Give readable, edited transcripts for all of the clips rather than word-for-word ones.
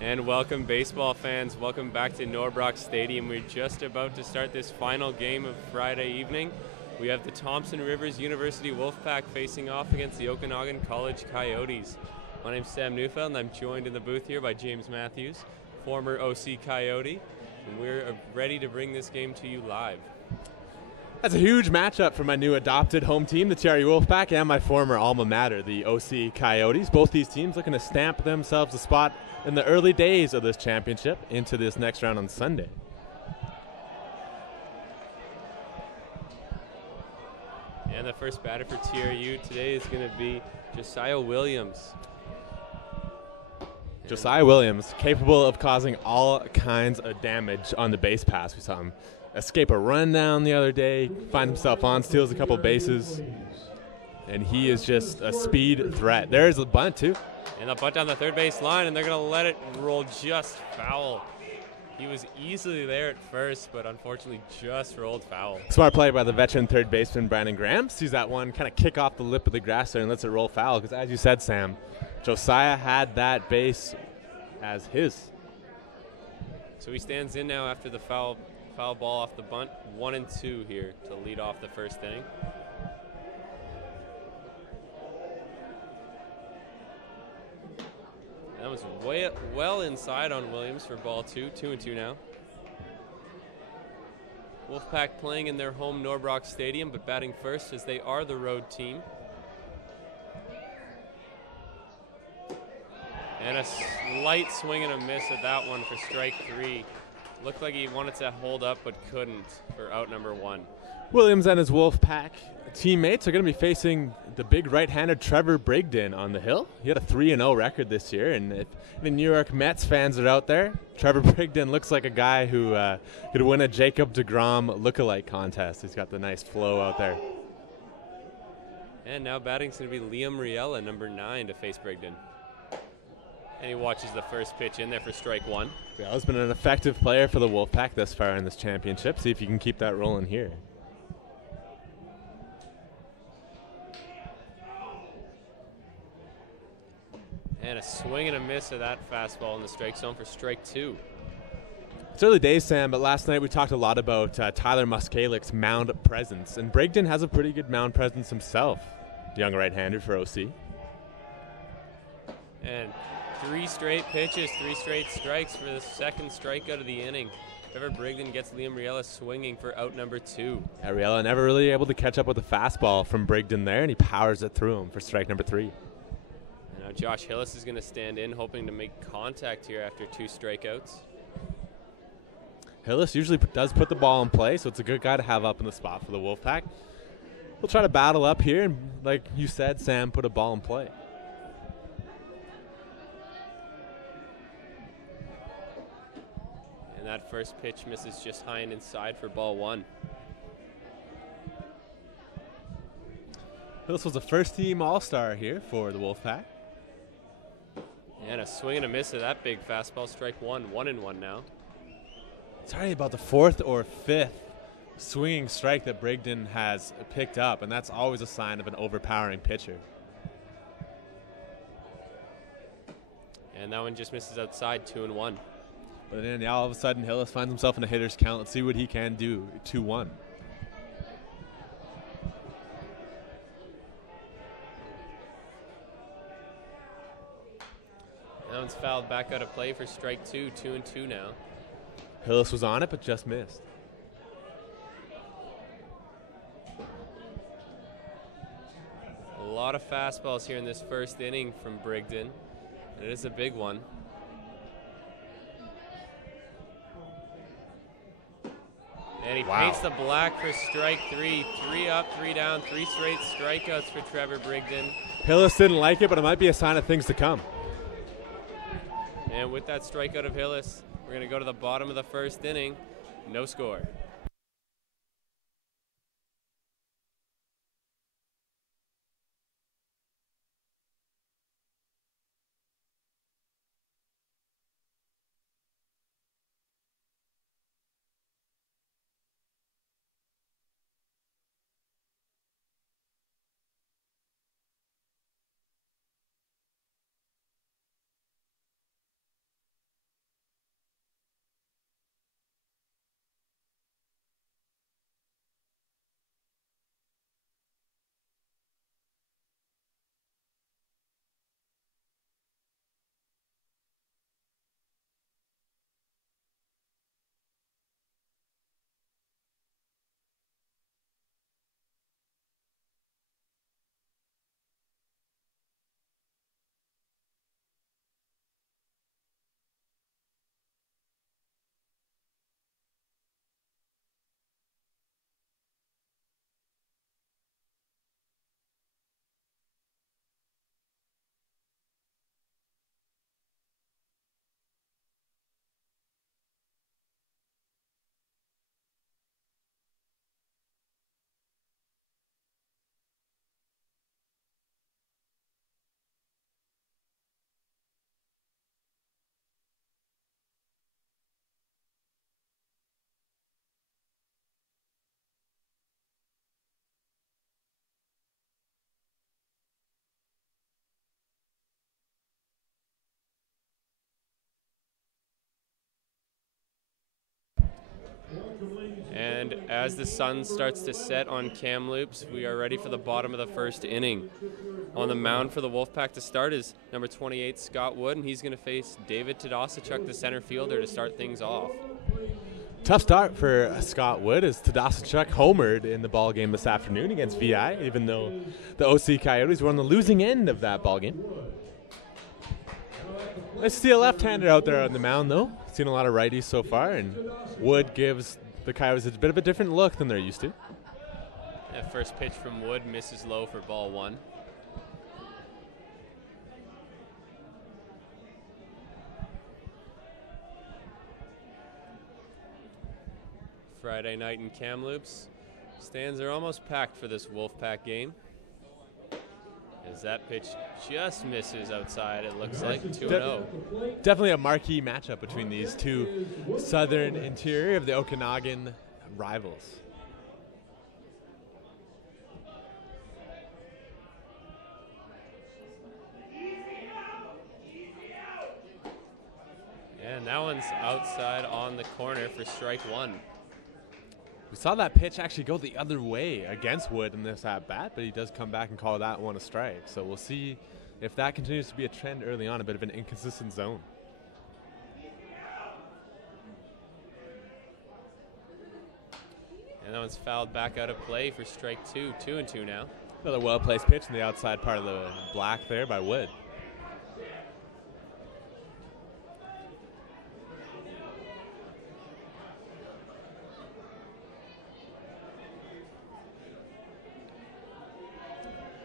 And welcome, baseball fans. Welcome back to Norbrock Stadium. We're just about to start this final game of Friday evening. We have the Thompson Rivers University Wolfpack facing off against the Okanagan College Coyotes. My name's Sam Neufeld, and I'm joined in the booth here by James Matthews, former OC Coyote, and we're ready to bring this game to you live. That's a huge matchup for my new adopted home team, the TRU WolfPack, and my former alma mater, the OC Coyotes. Both these teams looking to stamp themselves a spot in the early days of this championship into this next round on Sunday. And the first batter for TRU today is going to be Josiah Williams. Josiah Williams, capable of causing all kinds of damage on the base pass. We saw him escape a run down the other day, find himself on, steals a couple bases, and he is just a speed threat. There's a bunt, too. And a bunt down the third base line, and they're going to let it roll just foul. He was easily there at first, but unfortunately just rolled foul. Smart play by the veteran third baseman, Brandon Graham. Sees that one kind of kick off the lip of the grass there and lets it roll foul, because as you said, Sam, Josiah had that base as his. So he stands in now after the foul ball off the bunt. 1-2 here to lead off the first inning. And that was well inside on Williams for ball 2. 2-2 now. Wolfpack playing in their home Norbrock Stadium, but batting first as they are the road team. And a slight swing and a miss at that one for strike 3. Looked like he wanted to hold up but couldn't for out number 1. Williams and his Wolfpack teammates are going to be facing the big right-handed Trevor Brigden on the hill. He had a 3-0 record this year, and if the New York Mets fans are out there, Trevor Brigden looks like a guy who could win a Jacob deGrom lookalike contest. He's got the nice flow out there. And now batting's going to be Liam Riella, number 9, to face Brigden. And he watches the first pitch in there for strike 1. Riela's been an effective player for the Wolfpack thus far in this championship. See if you can keep that rolling here. And a swing and a miss of that fastball in the strike zone for strike 2. It's early days, Sam, but last night we talked a lot about Tyler Muskalik's mound presence, and Brigden has a pretty good mound presence himself, young right-hander for OC. And 3 straight pitches, 3 straight strikes for the second strikeout of the inning. Trevor Brigden gets Liam Riella swinging for out number 2. Yeah, Riella never really able to catch up with the fastball from Brigden there, and he powers it through him for strike number 3. And now Josh Hillis is going to stand in, hoping to make contact here after 2 strikeouts. Hillis usually does put the ball in play, so it's a good guy to have up in the spot for the Wolfpack. We'll try to battle up here, and like you said, Sam, put a ball in play. And that first pitch misses just high and inside for ball 1. Hillis was a first-team All-Star here for the Wolfpack. And a swing and a miss of that big fastball, strike 1. 1-1 now. It's already about the 4th or 5th swinging strike that Brigden has picked up, and that's always a sign of an overpowering pitcher. And that one just misses outside, 2-1. But then all of a sudden, Hillis finds himself in a hitter's count. Let's see what he can do. 2-1. That one's fouled back out of play for strike 2. 2-2 now. Hillis was on it, but just missed. A lot of fastballs here in this first inning from Brigden. And it is a big one. And he paints the black for strike 3. 3 up, 3 down, 3 straight strikeouts for Trevor Brigden. Hillis didn't like it, but it might be a sign of things to come. And with that strikeout of Hillis, we're going to go to the bottom of the first inning. No score. And as the sun starts to set on Kamloops, we are ready for the bottom of the first inning. On the mound for the Wolfpack to start is number 28, Scott Wood, and he's going to face David Tadasachuk, the center fielder, to start things off. Tough start for Scott Wood as Tadasachuk homered in the ball game this afternoon against VI, even though the OC Coyotes were on the losing end of that ball game. Let's see a left-hander out there on the mound, though. Seen a lot of righties so far, and Wood gives the Coyotes a bit of a different look than they're used to. That first pitch from Wood misses low for ball one. Friday night in Kamloops. Stands are almost packed for this Wolfpack game. As that pitch just misses outside, it looks like 2-0. Definitely a marquee matchup between these two southern interior of the Okanagan rivals. And that one's outside on the corner for strike one. We saw that pitch actually go the other way against Wood in this at-bat, but he does come back and call that one a strike. So we'll see if that continues to be a trend early on, a bit of an inconsistent zone. And that one's fouled back out of play for strike two. 2-2 now. Another well-placed pitch in the outside part of the black there by Wood.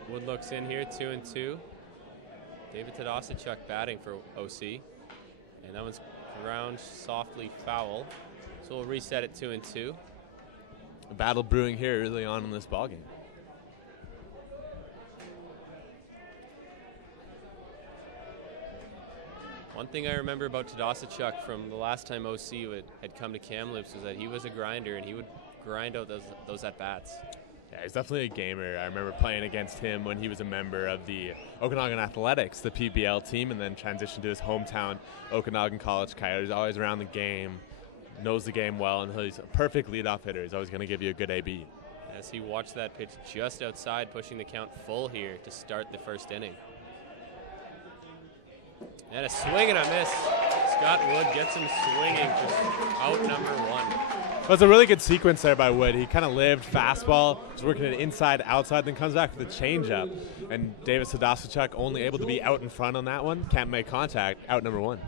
Wood looks in here, 2-2. David Tadasachuk batting for OC. And that one's ground softly foul. So we'll reset it 2-2. A battle brewing here early on in this ballgame. One thing I remember about Tadasachuk from the last time OC had come to Kamloops was that he was a grinder and he would grind out those at-bats. Yeah, he's definitely a gamer. I remember playing against him when he was a member of the Okanagan Athletics, the PBL team, and then transitioned to his hometown Okanagan College Coyotes. Always around the game, knows the game well, and he's a perfect leadoff hitter. He's always going to give you a good AB. As he watched that pitch just outside, pushing the count full here to start the first inning. And a swing and a miss. Scott Wood gets him swinging for out number one. It was a really good sequence there by Wood. He kind of lived fastball, was working it inside, outside, then comes back with a changeup. And David Tadasachuk only able to be out in front on that one. Can't make contact. Out number one.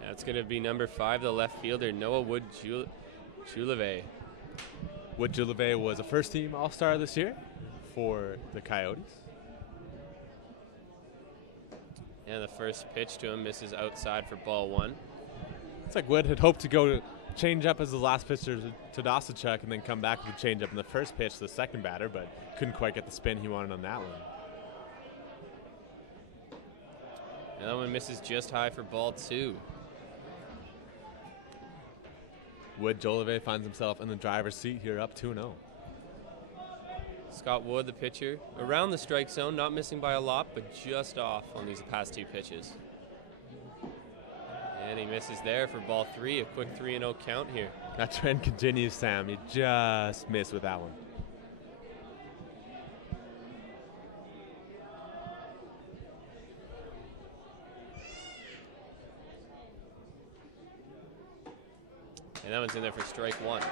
That's going to be number 5, the left fielder, Noah Wood-Juleve. Wood-Juleve was a first-team All-Star this year for the Coyotes. And the first pitch to him misses outside for ball one. It's like Wood had hoped to go change up as the last pitch to Tadasachuk and then come back with a change up in the first pitch to the second batter, but couldn't quite get the spin he wanted on that one. And that one misses just high for ball two. Wood-Juleve finds himself in the driver's seat here, up 2-0. Scott Wood, the pitcher, around the strike zone, not missing by a lot, but just off on these past two pitches. And he misses there for ball three, a quick 3-0 count here. That trend continues, Sam. You just missed with that one. And that one's in there for strike one.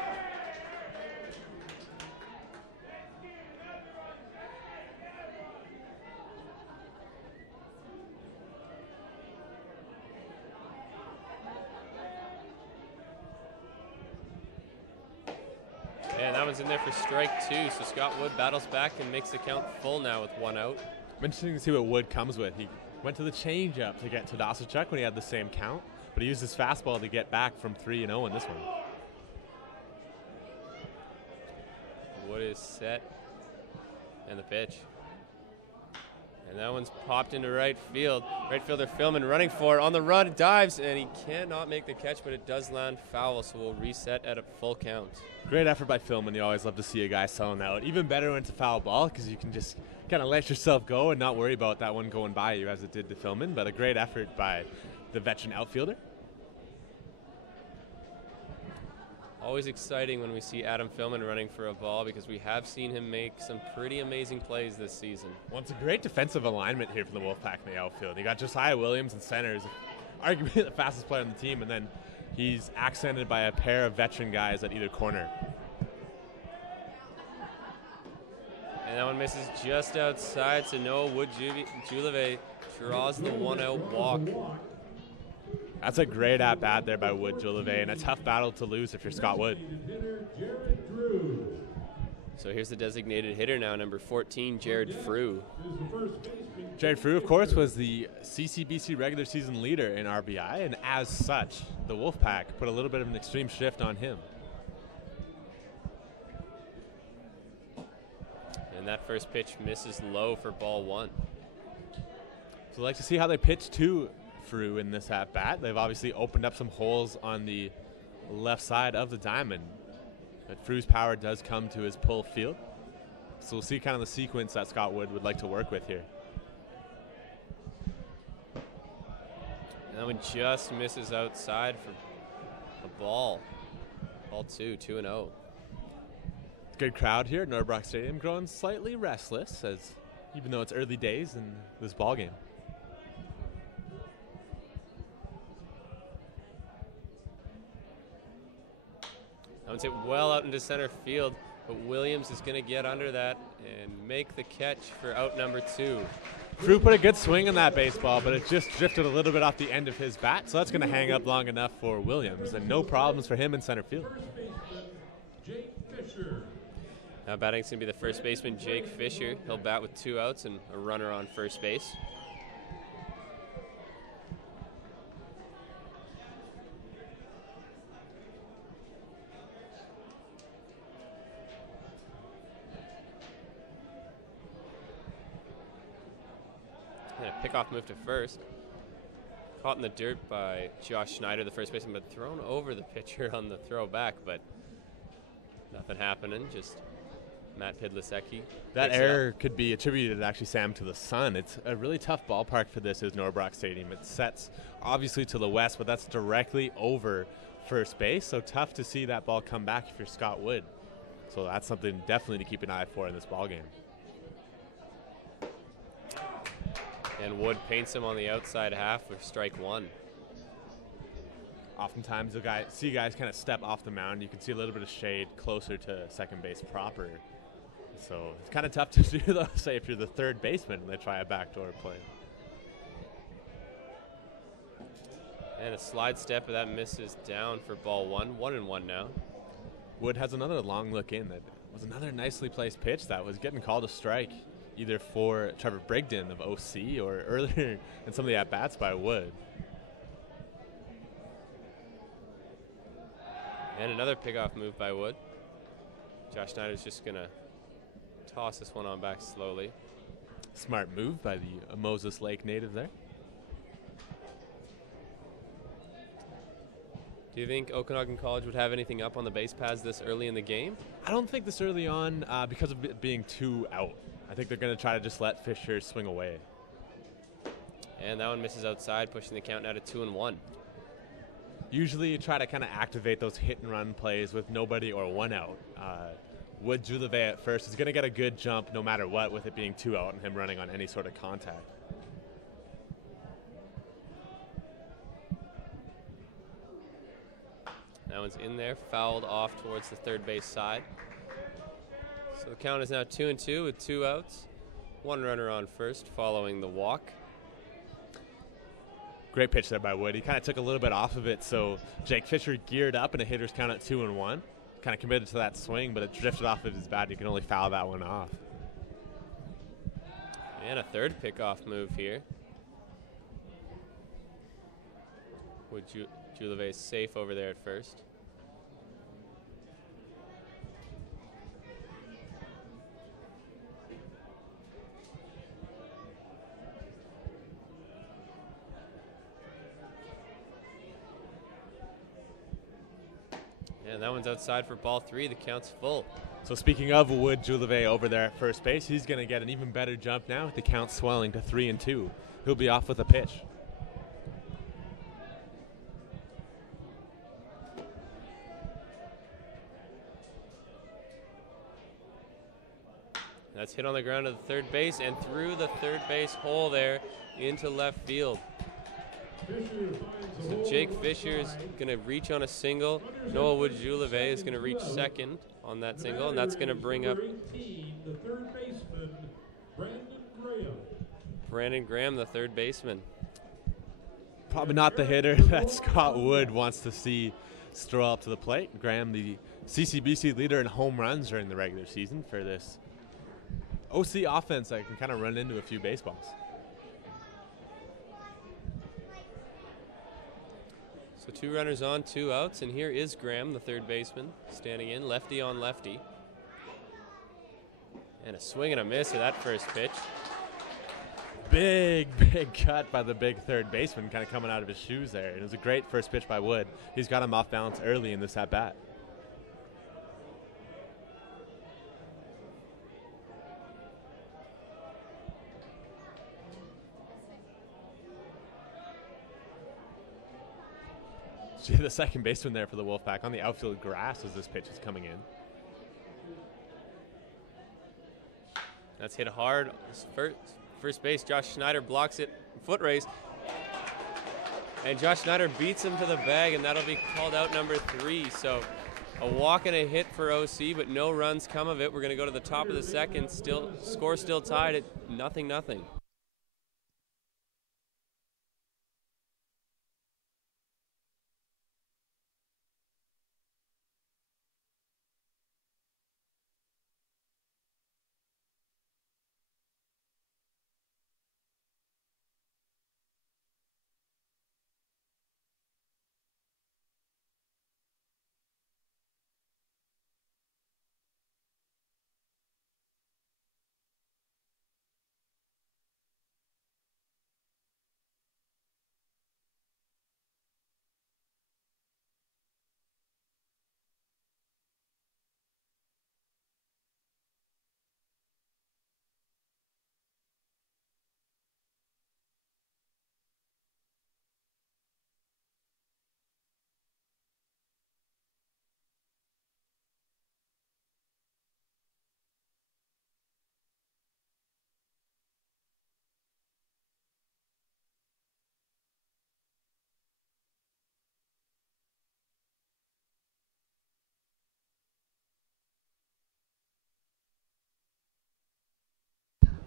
And that one's in there for strike two. So Scott Wood battles back and makes the count full now with one out. Interesting to see what Wood comes with. He went to the changeup to get Tadasachuk when he had the same count, but he used his fastball to get back from 3-0 in this one. Wood is set. And the pitch. And that one's popped into right field. Right fielder Philman running for it. On the run, dives, and he cannot make the catch, but it does land foul, so we'll reset at a full count. Great effort by Philman. You always love to see a guy selling out. Even better when it's a foul ball because you can just kind of let yourself go and not worry about that one going by you as it did to Philman. But a great effort by the veteran outfielder. Always exciting when we see Adam Philman running for a ball because we have seen him make some pretty amazing plays this season. Well, it's a great defensive alignment here from the Wolfpack in the outfield. You got Josiah Williams in center, who's arguably the fastest player on the team, and then he's accented by a pair of veteran guys at either corner. And that one misses just outside, so Noah Wood-Julive draws the 1-out walk. That's a great at-bat there by Wood-Julive, and a tough battle to lose if you're Scott Wood. So here's the designated hitter now, number 14, Jared Frew. Jared Frew, of course, was the CCBC regular season leader in RBI, and as such, the Wolfpack put a little bit of an extreme shift on him. And that first pitch misses low for ball 1. So I'd like to see how they pitch to Frew in this at-bat. They've obviously opened up some holes on the left side of the diamond, but Frew's power does come to his pull field. So we'll see kind of the sequence that Scott Wood would like to work with here. And that one just misses outside for a ball. Ball 2, 2-0. Good crowd here at Norbrock Stadium, growing slightly restless as even though it's early days in this ball game. That one's hit well out into center field, but Williams is going to get under that and make the catch for out number 2. Frew put a good swing on that baseball, but it just drifted a little bit off the end of his bat, so that's going to hang up long enough for Williams, and no problems for him in center field. Now batting is going to be the first baseman, Jake Fisher. He'll bat with 2 outs and a runner on first base. And a pickoff move to first. Caught in the dirt by Josh Schneider, the first baseman, but thrown over the pitcher on the throw back, but nothing happening, just Matt Pidlasecki. That error could be attributed, actually, Sam, to the sun. It's a really tough ballpark for this, is Norbrock Stadium. It sets obviously to the west, but that's directly over first base, so tough to see that ball come back if you're Scott Wood. So that's something definitely to keep an eye for in this ball game. And Wood paints him on the outside half for strike 1. Oftentimes you'll see guys kind of step off the mound. You can see a little bit of shade closer to second base proper. So it's kind of tough to do, though, say if you're the third baseman and they try a backdoor play. And a slide step, but that misses down for ball 1. 1-1 now. Wood has another long look in. That was another nicely placed pitch that was getting called a strike, either for Trevor Brigden of OC or earlier in some of the at-bats by Wood. And another pickoff move by Wood. Josh Schneider's just going to toss this one on back slowly. Smart move by the Moses Lake native there. Do you think Okanagan College would have anything up on the base paths this early in the game? I don't think this early on because of it being 2 out. I think they're going to try to just let Fisher swing away. And that one misses outside, pushing the count now to 2-1. Usually you try to kind of activate those hit-and-run plays with nobody or 1 out. Wood-Julive at first is going to get a good jump no matter what, with it being 2 out and him running on any sort of contact. That one's in there, fouled off towards the third base side. So the count is now 2-2 with 2 outs. 1 runner on first following the walk. Great pitch there by Wood. He kind of took a little bit off of it, so Jake Fisher geared up in a hitter's count at 2-1. Kind of committed to that swing, but it drifted off of his bat. You can only foul that one off. And a third pickoff move here. Wood-Julive safe over there at first. And that one's outside for ball 3. The count's full. So speaking of Wood-Julive over there at first base, he's going to get an even better jump now with the count swelling to 3-2. He'll be off with a pitch. That's hit on the ground to the third base and through the third base hole there into left field. So Jake Fisher's going to reach on a single. Noah Wood-Julevé is going to reach second on that single, and that's going to bring up Brandon Graham, the third baseman. Probably not the hitter that Scott Wood wants to see stroll up to the plate. Graham, the CCBC leader in home runs during the regular season for this OC offense that can kind of run into a few baseballs. So 2 runners on, 2 outs, and here is Graham, the third baseman, standing in, lefty on lefty. And a swing and a miss at that first pitch. Big cut by the big third baseman, kind of coming out of his shoes there. It was a great first pitch by Wood. He's got him off balance early in this at-bat. See the second baseman there for the Wolfpack on the outfield grass as this pitch is coming in. That's hit hard. First base, Josh Schneider blocks it. Foot race. And Josh Schneider beats him to the bag, and that'll be called out number 3. So a walk and a hit for OC, but no runs come of it. We're going to go to the top of the second. Score still tied at 0-0.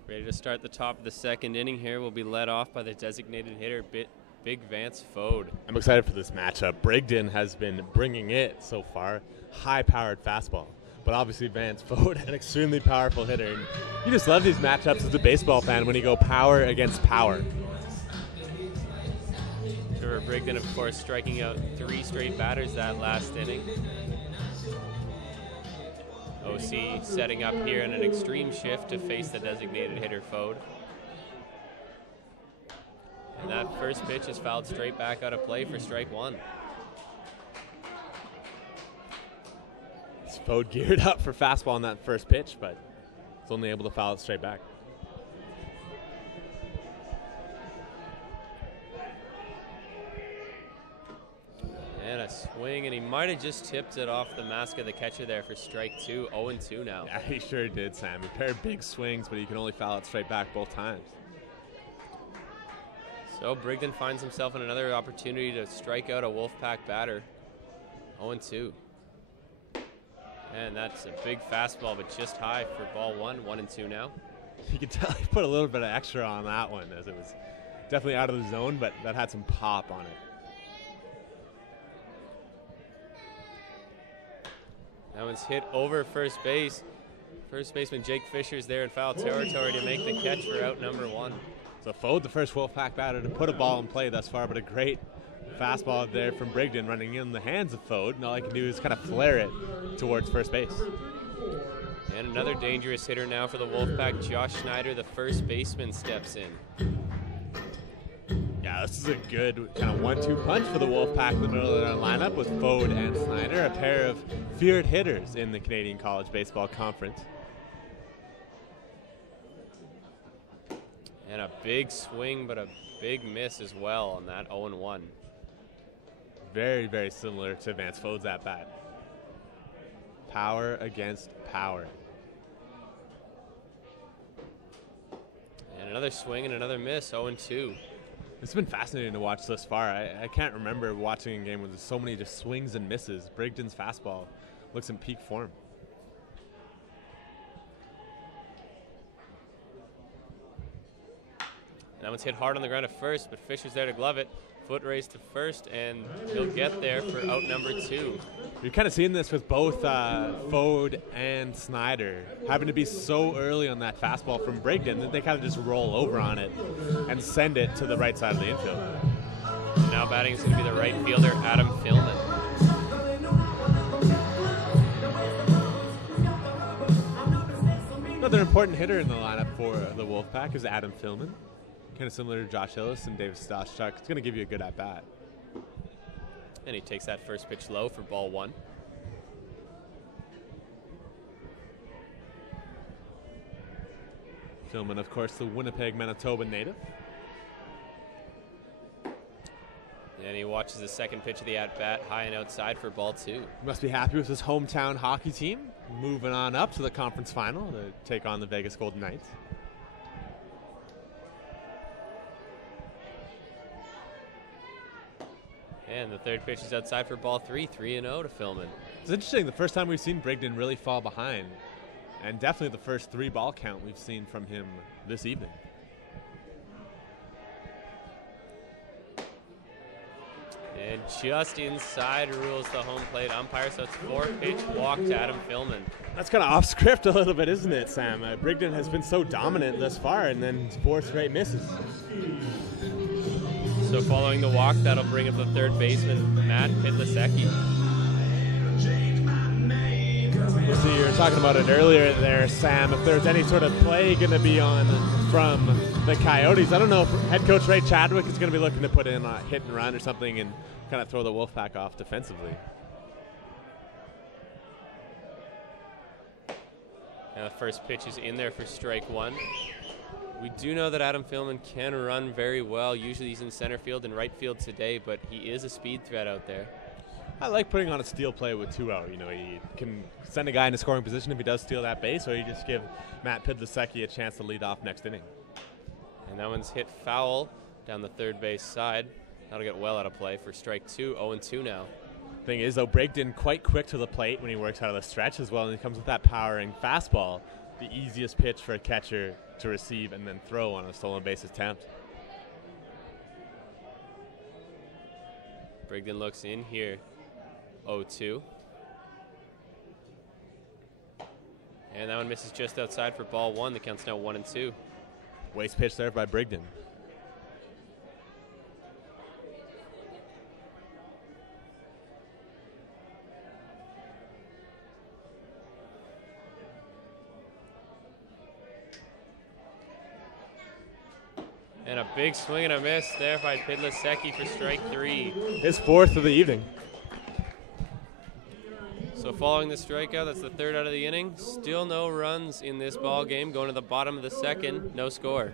Ready to start the top of the second inning here. We'll be led off by the designated hitter, Big Vance Fode. I'm excited for this matchup. Brigden has been bringing it so far. High-powered fastball. But obviously Vance Fode, an extremely powerful hitter. And you just love these matchups as a baseball fan when you go power against power. Trevor Brigden, of course, striking out 3 straight batters that last inning. OC setting up here in an extreme shift to face the designated hitter Fode. And that first pitch is fouled straight back out of play for strike 1. Fode geared up for fastball on that first pitch, but it's only able to foul it straight back. And a swing, and he might have just tipped it off the mask of the catcher there for strike 2. 0-2 now. Yeah, he sure did, Sam. A pair of big swings, but he can only foul it straight back both times. So Brigden finds himself in another opportunity to strike out a Wolfpack batter. 0-2. And that's a big fastball, but just high for ball 1. 1-2 now. You can tell he put a little bit of extra on that one, as it was definitely out of the zone, but that had some pop on it. That one's hit over first base. First baseman Jake Fisher's there in foul territory to make the catch for out number 1. So Fode, the first Wolfpack batter to put a ball in play thus far, but a great fastball there from Brigden running in the hands of Fode, and all I can do is kind of flare it towards first base. And another dangerous hitter now for the Wolfpack, Josh Schneider, the first baseman, steps in. Yeah, this is a good kind of 1-2 punch for the Wolfpack in the middle of their lineup with Fode and Snyder, a pair of feared hitters in the Canadian College Baseball Conference. And a big swing, but a big miss as well on that 0-1. Very, very similar to Vance Fode's at bat. Power against power. Another swing and another miss, 0-2. It's been fascinating to watch thus far. I can't remember watching a game with so many just swings and misses. Brigden's fastball looks in peak form. That one's hit hard on the ground at first, but Fisher's there to glove it. Foot raised to first, and he'll get there for out number 2. You're kind of seeing this with both Fode and Snyder having to be so early on that fastball from Brigden that they kind of just roll over on it and send it to the right side of the infield. Now batting is going to be the right fielder, Adam Philman. Another important hitter in the lineup for the Wolfpack is Adam Philman. Kind of similar to Josh Hillis and David Stoschuk. It's going to give you a good at-bat. And he takes that first pitch low for ball 1. Philman, of course, the Winnipeg, Manitoba native. And he watches the second pitch of the at-bat, high and outside for ball 2. Must be happy with his hometown hockey team. Moving on up to the conference final to take on the Vegas Golden Knights. And the third pitch is outside for ball 3, 3-0 to Philman. It's interesting, the first time we've seen Brigden really fall behind. And definitely the first 3 ball count we've seen from him this evening. And just inside rules the home plate umpire, so it's 4-pitch walk to Adam Philman. That's kind of off script a little bit, isn't it, Sam? Brigden has been so dominant thus far, and then 4 straight misses. So following the walk, that'll bring up the third baseman, Matt Pidlasecki. So you were talking about it earlier there, Sam, if there's any sort of play going to be on from the Coyotes. I don't know if head coach Ray Chadwick is going to be looking to put in a hit and run or something and kind of throw the Wolfpack off defensively. And the first pitch is in there for strike 1. We do know that Adam Philman can run very well. Usually he's in center field and right field today, but he is a speed threat out there. I like putting on a steal play with 2 out. You know, you can send a guy in a scoring position if he does steal that base, or you just give Matt Pidlasecki a chance to lead off next inning. And that one's hit foul down the third base side. That'll get well out of play for strike 2, 0-2 now. Thing is, though, Brigden quite quick to the plate when he works out of the stretch as well, and he comes with that powering fastball, the easiest pitch for a catcher to receive and then throw on a stolen base attempt. Brigden looks in here, 0-2. And that one misses just outside for ball 1. The count's now 1-2. Waste pitch there by Brigden. And a big swing and a miss there by Pidlasecki for strike 3. His 4th of the evening. So following the strikeout, that's the 3rd out of the inning. Still no runs in this ball game. Going to the bottom of the 2nd, no score.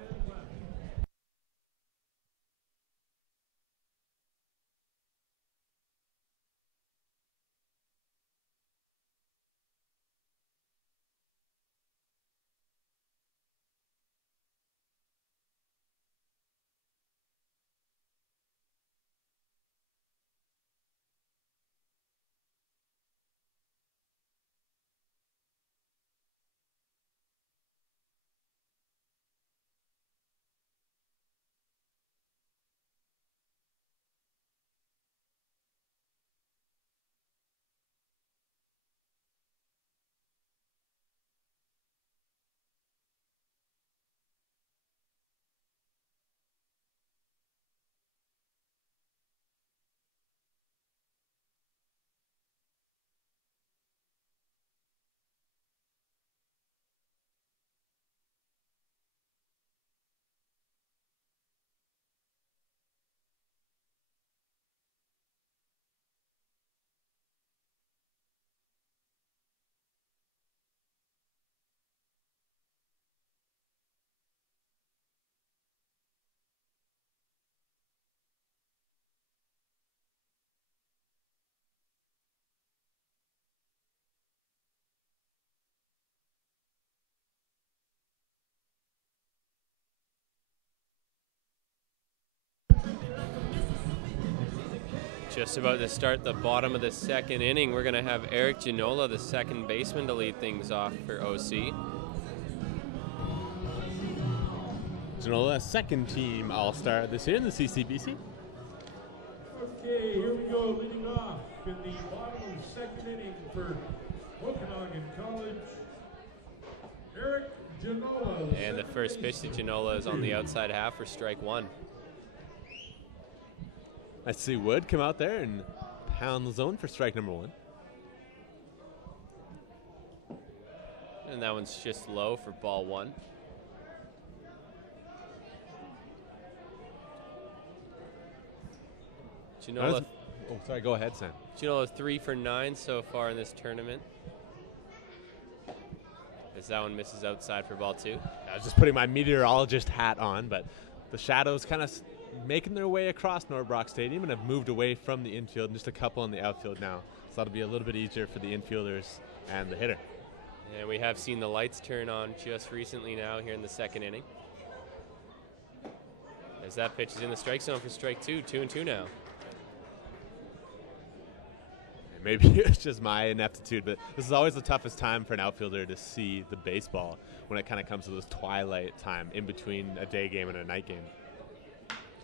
Just about to start the bottom of the second inning. We're going to have Eric Ginola, the second baseman, to lead things off for OC. Ginola, second team All-Star this year in the CCBC. Okay, here we go, leading off in the bottom of the second inning for Okanagan College, Eric Ginola. And the first pitch to Ginola is on the outside half for strike one. I see Wood come out there and pound the zone for strike number one. And that one's just low for ball one. Ginola, go ahead, Sam. Ginola's 3 for 9 so far in this tournament. As that one misses outside for ball two. I was just putting my meteorologist hat on, but the shadows kind of making their way across Norbrock Stadium and have moved away from the infield, and just a couple on the outfield now. So that'll be a little bit easier for the infielders and the hitter. And we have seen the lights turn on just recently now here in the second inning. As that pitch is in the strike zone for strike two, 2-2 now. Maybe it's just my ineptitude, but this is always the toughest time for an outfielder to see the baseball when it kind of comes to this twilight time in between a day game and a night game.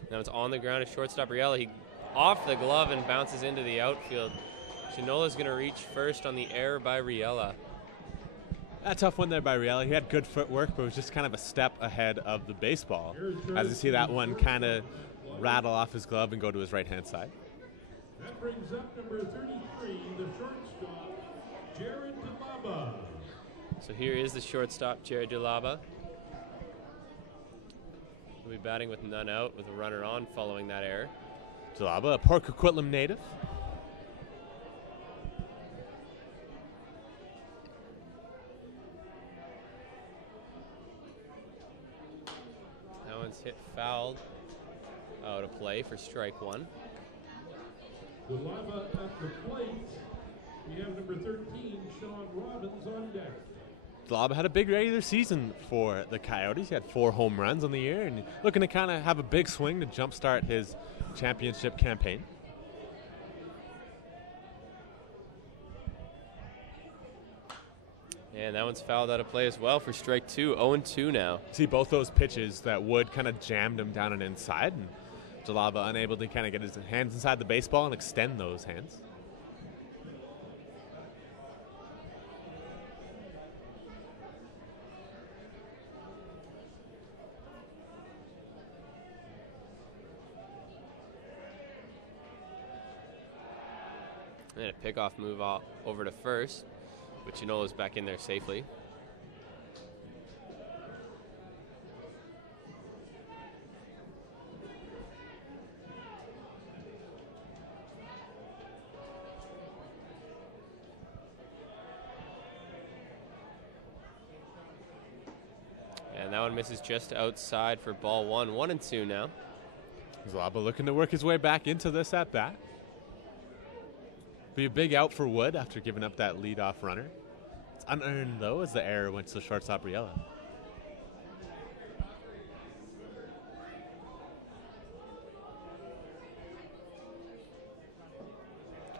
Now it's on the ground at shortstop Riella. He off the glove and bounces into the outfield. Ginola's going to reach first on the error by Riella. A tough one there by Riella. He had good footwork, but was just kind of a step ahead of the baseball. As you see that one kind of rattle off his glove and go to his right-hand side. That brings up number 33, the shortstop, Jared DeLaba. So here is the shortstop, Jared DeLaba. He'll be batting with none out with a runner on following that error. DeLaba, a Port Coquitlam native. That one's hit fouled out of play for strike one. DeLaba at the plate. We have number 13, Sean Robbins, on deck. DeLaba had a big regular season for the Coyotes. He had 4 home runs on the year and looking to kind of have a big swing to jumpstart his championship campaign. And that one's fouled out of play as well for strike two, 0-2 now. See both those pitches that Wood kind of jammed him down and inside, and DeLaba unable to kind of get his hands inside the baseball and extend those hands. And a pickoff move over to first, but Ginola's back in there safely. And that one misses just outside for ball one, 1-2 now. DeLaba looking to work his way back into this at bat. Be a big out for Wood after giving up that leadoff runner. It's unearned, though, as the error went to the shortstop Riella.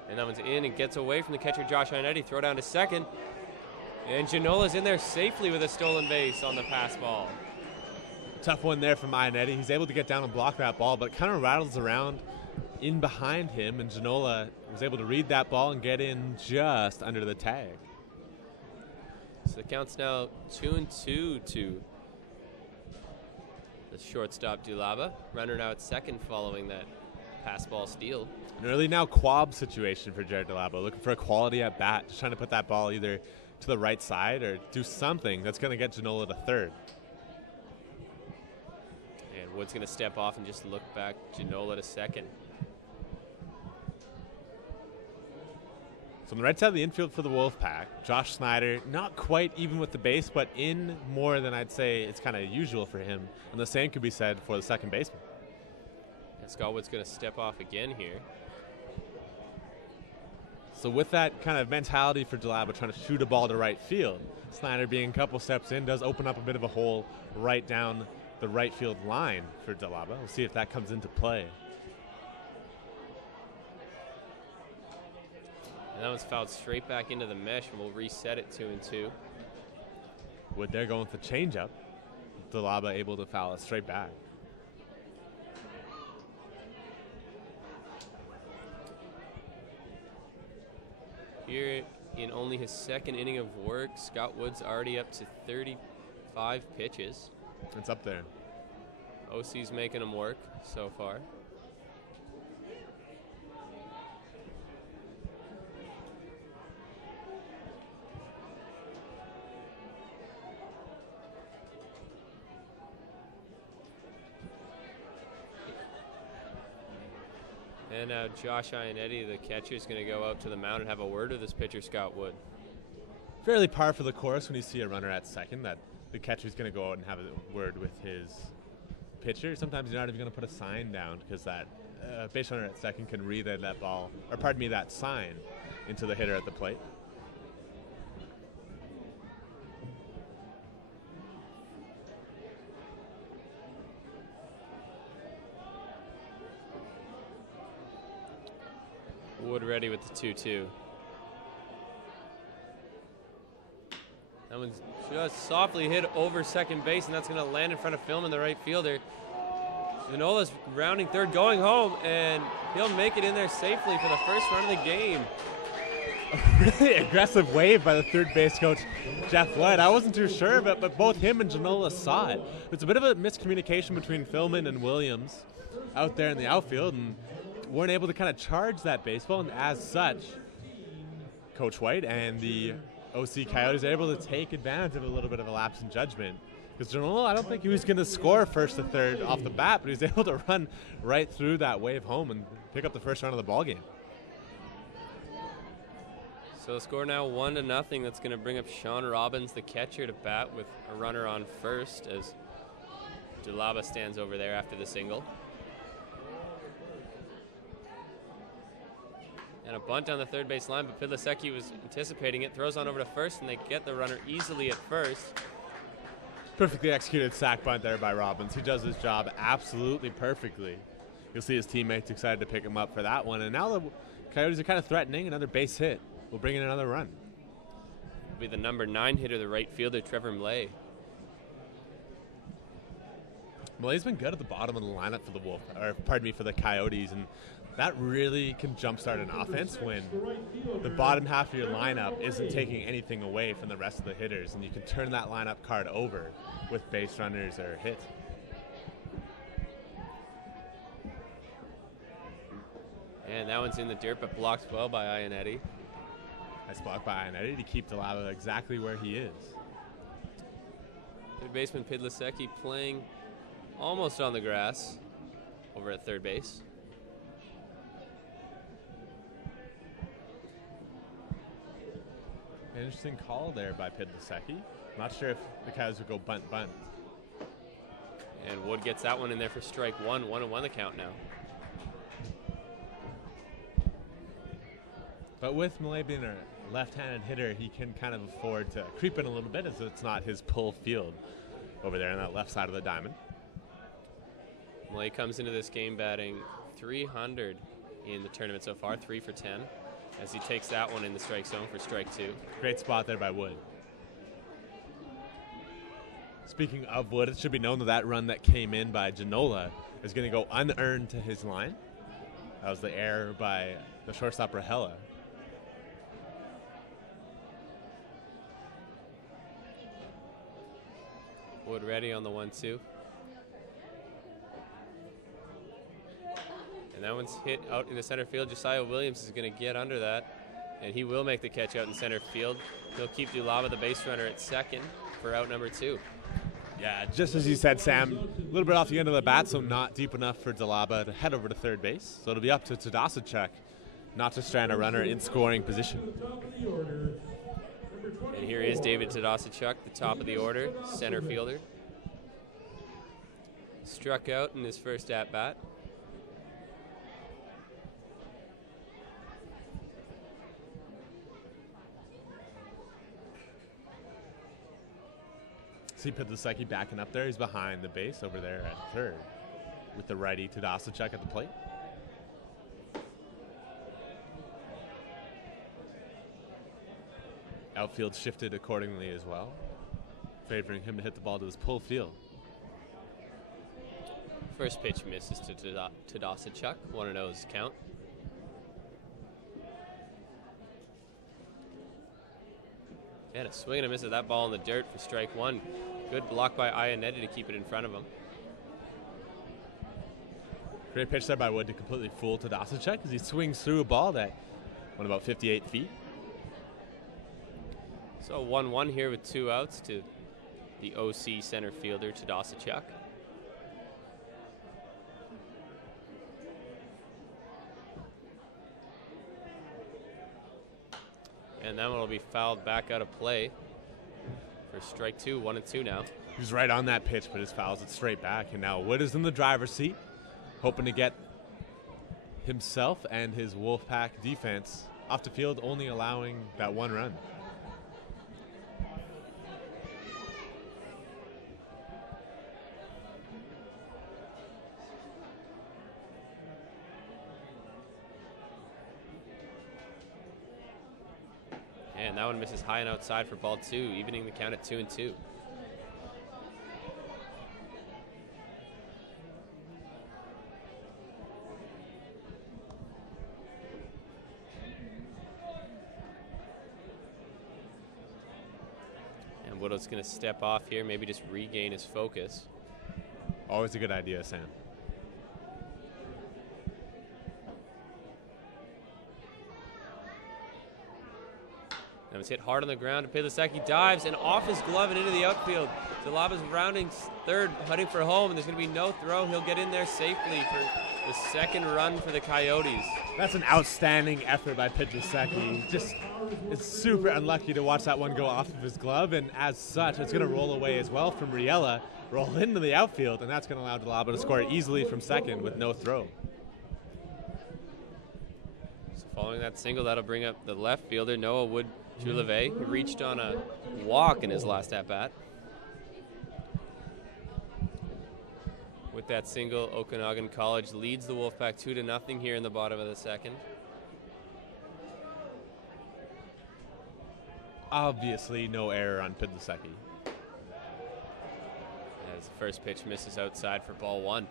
And that one's in and gets away from the catcher, Josh Iannetti. Throw down to second. And Ginola's in there safely with a stolen base on the pass ball. Tough one there from Iannetti. He's able to get down and block that ball, but it kind of rattles around in behind him, and Ginola was able to read that ball and get in just under the tag. So the count's now 2-2 to the shortstop DeLaba. Runner now at second following that pass ball steal. An early now quab situation for Jared DeLaba, looking for a quality at bat, just trying to put that ball either to the right side or do something that's going to get Ginola to third. And Wood's going to step off and just look back Ginola to second. So on the right side of the infield for the Wolfpack, Josh Snyder, not quite even with the base, but in more than I'd say it's kind of usual for him. And the same could be said for the second baseman. And Scott Wood's going to step off again here. So with that kind of mentality for DeLaba trying to shoot a ball to right field, Snyder being a couple steps in does open up a bit of a hole right down the right field line for DeLaba. We'll see if that comes into play. And that one's fouled straight back into the mesh, and we'll reset it 2-2. Wood there going with the changeup. Dalaba able to foul it straight back. Here in only his second inning of work, Scott Wood's already up to 35 pitches. It's up there. OC's making him work so far. And now Josh Ionetti, the catcher, is going to go out to the mound and have a word with this pitcher, Scott Wood. Fairly par for the course when you see a runner at second that the catcher's going to go out and have a word with his pitcher. Sometimes you're not even going to put a sign down because that base runner at second can relay that ball, or pardon me, that sign into the hitter at the plate. Wood ready with the 2-2. That one's just softly hit over second base, and that's going to land in front of Philman, the right fielder. Janola's rounding third, going home, and he'll make it in there safely for the first run of the game. A really aggressive wave by the third base coach, Jeff White. I wasn't too sure, but both him and Janola saw it. It's a bit of a miscommunication between Philman and Williams out there in the outfield, and weren't able to kind of charge that baseball, and as such, Coach White and the OC Coyotes are able to take advantage of a little bit of a lapse in judgment. Because Janola, I don't think he was going to score first to third off the bat, but he was able to run right through that wave home and pick up the first run of the ball game. So the score now 1-0. That's going to bring up Sean Robbins, the catcher, to bat with a runner on first as Jalaba stands over there after the single. And a bunt on the third base line, but Pidlasecki was anticipating it, throws on over to first, and they get the runner easily at first. Perfectly executed sack bunt there by Robbins. He does his job absolutely perfectly. You'll see his teammates excited to pick him up for that one. And now the Coyotes are kind of threatening. Another base hit will bring in another run. It'll be the number 9 hitter, the right fielder, Trevor Mlay. Mlay's been good at the bottom of the lineup for for the Coyotes, and that really can jumpstart an offense when the bottom half of your lineup isn't taking anything away from the rest of the hitters, and you can turn that lineup card over with base runners or hits. And that one's in the dirt, but blocked well by Ionetti. Nice block by Ionetti to keep Dalaba exactly where he is. Third baseman Pidlasecki playing almost on the grass over at third base. Interesting call there by Pidlasecki. Not sure if the Coyotes would go bunt. And Wood gets that one in there for strike one. 1-1 the count now. But with Malay being a left-handed hitter, he can kind of afford to creep in a little bit as it's not his pull field over there on that left side of the diamond. Malay comes into this game batting .300 in the tournament so far, 3 for 10, as he takes that one in the strike zone for strike 2. Great spot there by Wood. Speaking of Wood, it should be known that that run that came in by Janola is going to go unearned to his line. That was the error by the shortstop Rahela. Wood ready on the 1-2. And that one's hit out in the center field. Josiah Williams is going to get under that, and he will make the catch out in center field. He'll keep Dulava, the base runner, at second for out number 2. Yeah, just as you said, Sam, a little bit off the end of the bat, so not deep enough for Dalaba to head over to third base. So it'll be up to Tadasicek not to strand a runner in scoring position. And here is David Tadasicek, the top of the order, center fielder. Struck out in his first at-bat. See Pidlasecki backing up there. He's behind the base over there at third with the righty Tadasicek at the plate. Outfield shifted accordingly as well, favoring him to hit the ball to his pull field. First pitch misses to Tadasachuk. 1-0 is count. And a swing and a miss of that ball in the dirt for strike one. Good block by Ionetti to keep it in front of him. Great pitch there by Wood to completely fool Tadasachuk as he swings through a ball that went about 58 feet. So 1-1 here with 2 outs to the OC center fielder, Tadasachuk. And that one will be fouled back out of play for strike two, 1-2 now. He was right on that pitch, but his fouls it straight back. And now Wood is in the driver's seat, hoping to get himself and his Wolfpack defense off the field, only allowing that 1 run. And that one misses high and outside for ball 2, evening the count at 2-2. And Woodow's going to step off here, maybe just regain his focus. Always a good idea, Sam. Now it's hit hard on the ground. Pilasecki dives and off his glove and into the outfield. Zalaba's rounding third, heading for home, and there's going to be no throw. He'll get in there safely for the second run for the Coyotes. That's an outstanding effort by Pilasecki. Just is super unlucky to watch that one go off of his glove, and as such, it's going to roll away as well from Riella, roll into the outfield, and that's going to allow Zalaba to score easily from second with no throw. So following that single, that'll bring up the left fielder, Noah Wood-Juleve, who reached on a walk in his last at-bat. With that single, Okanagan College leads the Wolfpack 2-0 here in the bottom of the second. Obviously, no error on Pilasecki. As the first pitch misses outside for ball 1.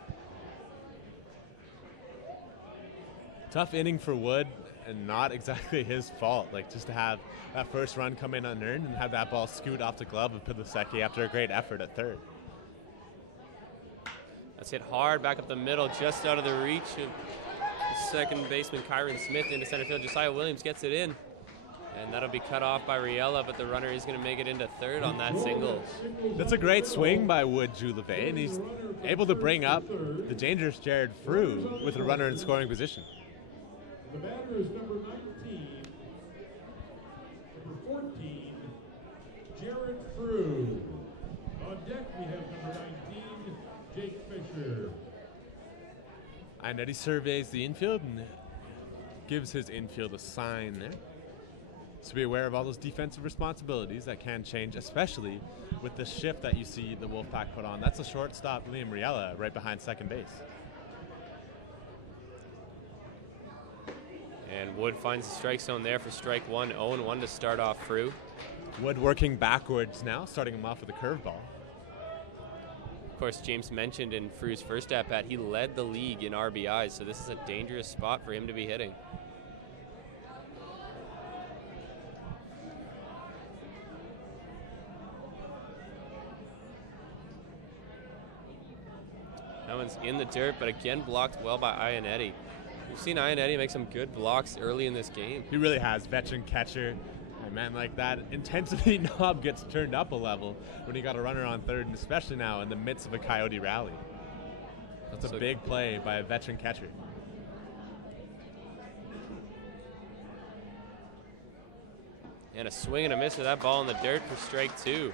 Tough inning for Wood, and not exactly his fault. Like, just to have that first run come in unearned and have that ball scoot off the glove of Pilasecki after a great effort at third. That's hit hard back up the middle, just out of the reach of the second baseman Kyron Smith into center field. Josiah Williams gets it in, and that'll be cut off by Riella, but the runner is going to make it into third on that single. That's a great swing by Wood-Juleve, and he's able to bring up the dangerous Jared Frew with a runner in scoring position. The batter is number 19. Number 14, Jared Frew. On deck we have number 19, Jake Fisher. And Eddie surveys the infield and gives his infield a sign there. So be aware of all those defensive responsibilities that can change, especially with the shift that you see the Wolfpack put on. That's a shortstop, Liam Riella, right behind second base. And Wood finds the strike zone there for strike 1, 0-1 to start off Frew. Wood working backwards now, starting him off with a curveball. Of course, James mentioned in Frew's first at-bat, he led the league in RBIs, so this is a dangerous spot for him to be hitting. That one's in the dirt, but again blocked well by Ionetti. We've seen Ionetti make some good blocks early in this game. He really has. Veteran catcher. And man, like that intensity knob gets turned up a level when you got a runner on third, and especially now in the midst of a Coyote rally. That's a big play by a veteran catcher. And a swing and a miss with that ball in the dirt for strike 2.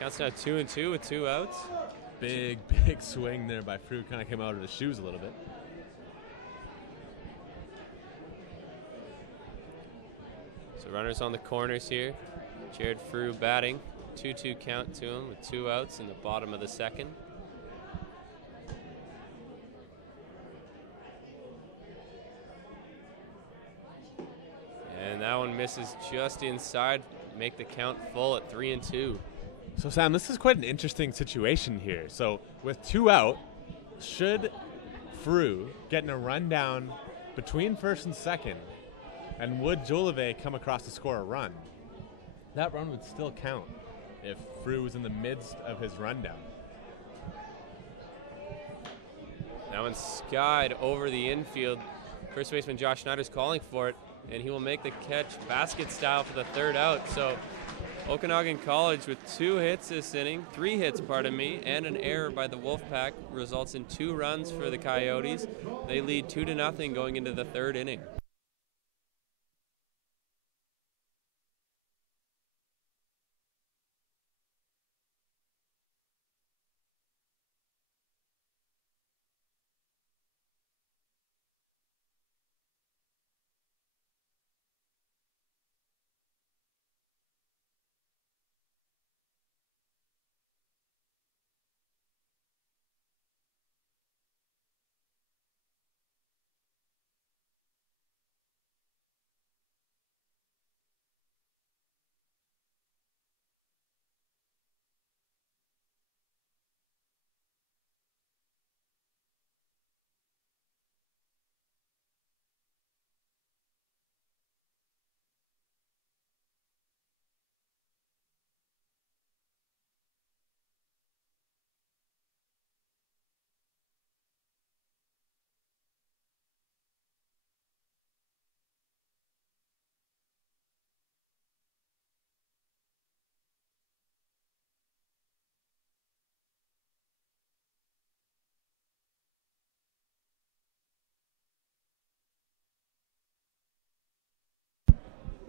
Counts now 2-2 with 2 outs. Big swing there by Frew. Kind of came out of his shoes a little bit. So runners on the corners here. Jared Frew batting. 2-2 count to him with 2 outs in the bottom of the second. And that one misses just inside. make the count full at 3-2. So, Sam, this is quite an interesting situation here. So, with 2 out, should TRU getting a run down between first and second, and would Jolivet come across to score a run? That run would still count if TRU was in the midst of his rundown. That one's skied over the infield. First baseman Josh Schneider's calling for it, and he will make the catch basket style for the 3rd out. So Okanagan College with 2 hits this inning, 3 hits, pardon me, and an error by the Wolfpack results in 2 runs for the Coyotes. They lead 2-0 going into the 3rd inning.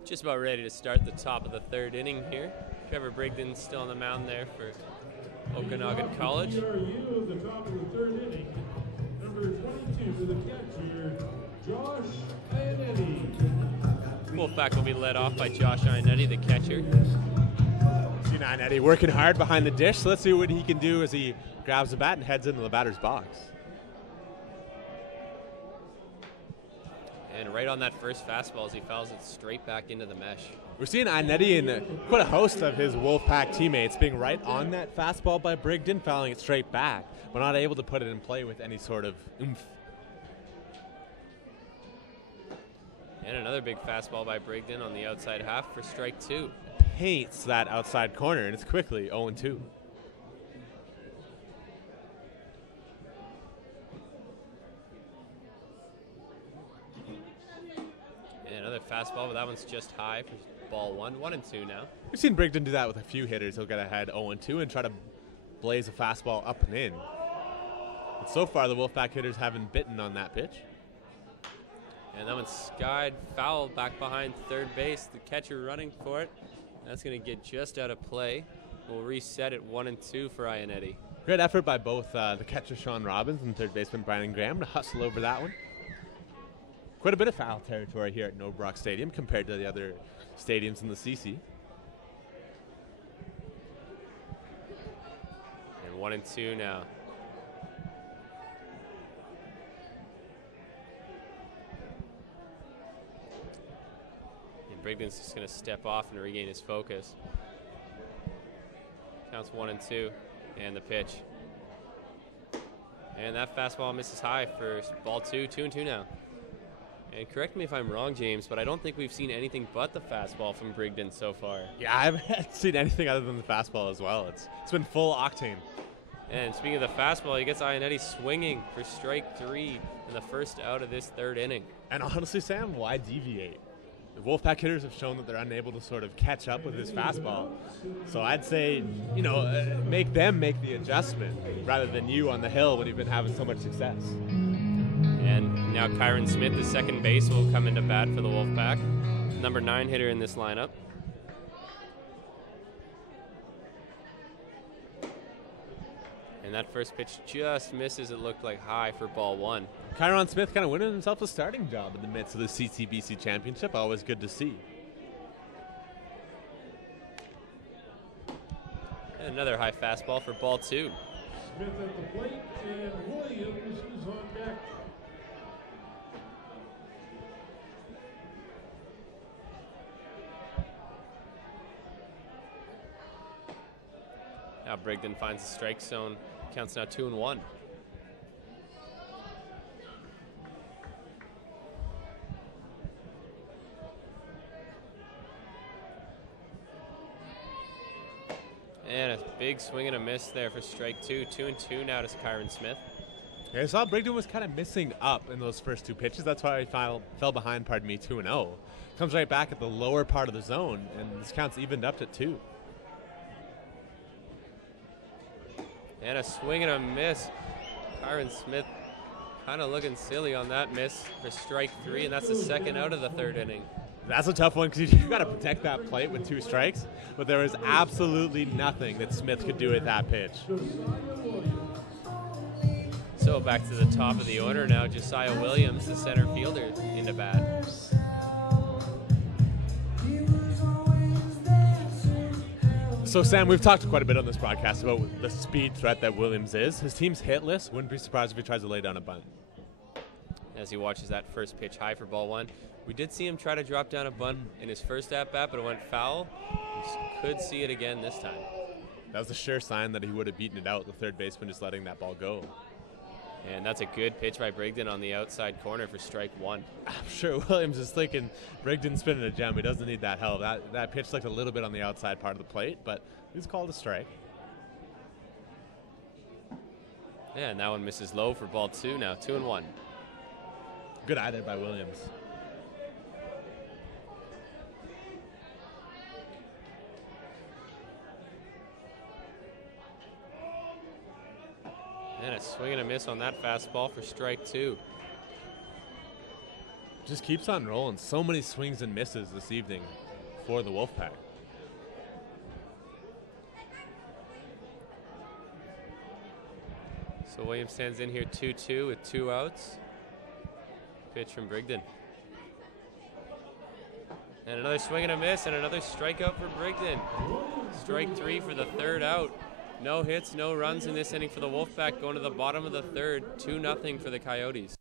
Just about ready to start the top of the 3rd inning here. Trevor Brigden still on the mound there for Okanagan College. TRU at the top of the 3rd inning. Number 22 to the catcher, Josh Ionetti. Wolfpack will be led off by Josh Ionetti, the catcher. See Ionetti working hard behind the dish, so let's see what he can do as he grabs the bat and heads into the batter's box. And right on that first fastball as he fouls it straight back into the mesh. We're seeing Ionetti and quite a host of his Wolfpack teammates being right on that fastball by Brigden, fouling it straight back, but not able to put it in play with any sort of oomph. And another big fastball by Brigden on the outside half for strike 2. Paints that outside corner, and it's quickly 0-2. And another fastball, but that one's just high for ball 1. 1-2 now. We've seen Brigden do that with a few hitters. He'll get ahead 0-2 and try to blaze a fastball up and in. But so far, the Wolfpack hitters haven't bitten on that pitch. And that one's skied foul back behind 3rd base. The catcher running for it. That's going to get just out of play. We'll reset at 1-2 for Ionetti. Great effort by both the catcher Sean Robbins and 3rd baseman Brandon Graham to hustle over that one. Quite a bit of foul territory here at Norbrock Stadium compared to the other stadiums in the CC. And 1-2 now. And Brigden's just going to step off and regain his focus. Counts 1-2, and the pitch. And that fastball misses high for ball 2. 2-2 now. And correct me if I'm wrong, James, but I don't think we've seen anything but the fastball from Brigden so far. Yeah, I haven't seen anything other than the fastball as well. It's been full octane. And speaking of the fastball, he gets Ionetti swinging for strike 3 in the first out of this 3rd inning. And honestly, Sam, why deviate? The Wolfpack hitters have shown that they're unable to sort of catch up with his fastball. So I'd say, make them make the adjustment rather than you on the hill when you've been having so much success. And now Kyron Smith, the second base, will come into bat for the Wolfpack. Number 9 hitter in this lineup. And that first pitch just misses. It looked like high for ball 1. Kyron Smith kind of winning himself a starting job in the midst of the CCBC Championship. Always good to see. And another high fastball for ball 2. Smith at the plate, and Williams is on deck. Now Brigden finds the strike zone. Counts now 2-1. And a big swing and a miss there for strike 2. 2-2 now to Kyron Smith. Yeah, I saw Brigden was kind of missing up in those first 2 pitches. That's why he fell behind, 2-0. Comes right back at the lower part of the zone, and this count's evened up to 2. And a swing and a miss. Kyron Smith kind of looking silly on that miss for strike 3, and that's the second out of the 3rd inning. That's a tough one because you got to protect that plate with 2 strikes, but there was absolutely nothing that Smith could do with that pitch. So back to the top of the order now, Josiah Williams, the center fielder, into bat. So, Sam, we've talked quite a bit on this broadcast about the speed threat that Williams is. His team's hitless. Wouldn't be surprised if he tries to lay down a bunt. As he watches that first pitch high for ball 1. We did see him try to drop down a bunt in his first at-bat, but it went foul. We could see it again this time. That was a sure sign that he would have beaten it out, the third baseman just letting that ball go. And that's a good pitch by Brigden on the outside corner for strike 1. I'm sure Williams is thinking Brigden's spinning a gem. He doesn't need that help. That pitch looked a little bit on the outside part of the plate, but he was called a strike. Yeah, and that one misses low for ball 2 now, 2-1. Good eye there by Williams. And a swing and a miss on that fastball for strike 2. Just keeps on rolling. So many swings and misses this evening for the Wolfpack. So Williams stands in here 2-2 with 2 outs. Pitch from Brigden. And another swing and a miss and another strikeout for Brigden. Strike 3 for the 3rd out. No hits, no runs in this inning for the Wolfpack, going to the bottom of the 3rd, 2-0 for the Coyotes.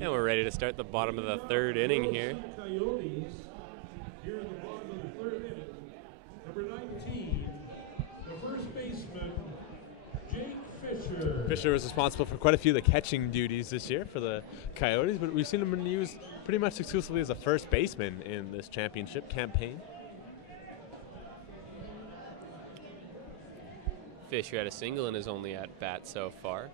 And we're ready to start the bottom of the 3rd inning here. Coyotes here in the bottom of the 3rd inning. Number 19, the first baseman, Jake Fisher. Fisher was responsible for quite a few of the catching duties this year for the Coyotes, but we've seen him used pretty much exclusively as a first baseman in this championship campaign. Fisher had a single in his only at-bat so far.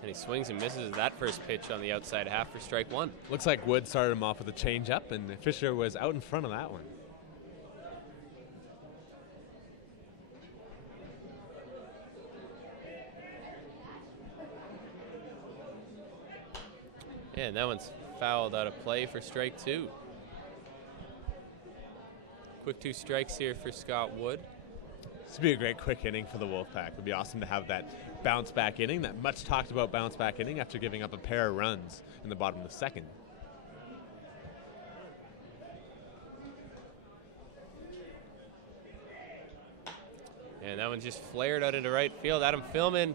And he swings and misses that first pitch on the outside half for strike 1. Looks like Wood started him off with a changeup, and Fisher was out in front of that one. Yeah, and that one's fouled out of play for strike 2. Quick 2 strikes here for Scott Wood. This would be a great quick inning for the Wolfpack. It would be awesome to have that bounce back inning, that much talked about bounce back inning after giving up a pair of runs in the bottom of the 2nd. And that one just flared out into right field. Adam Philman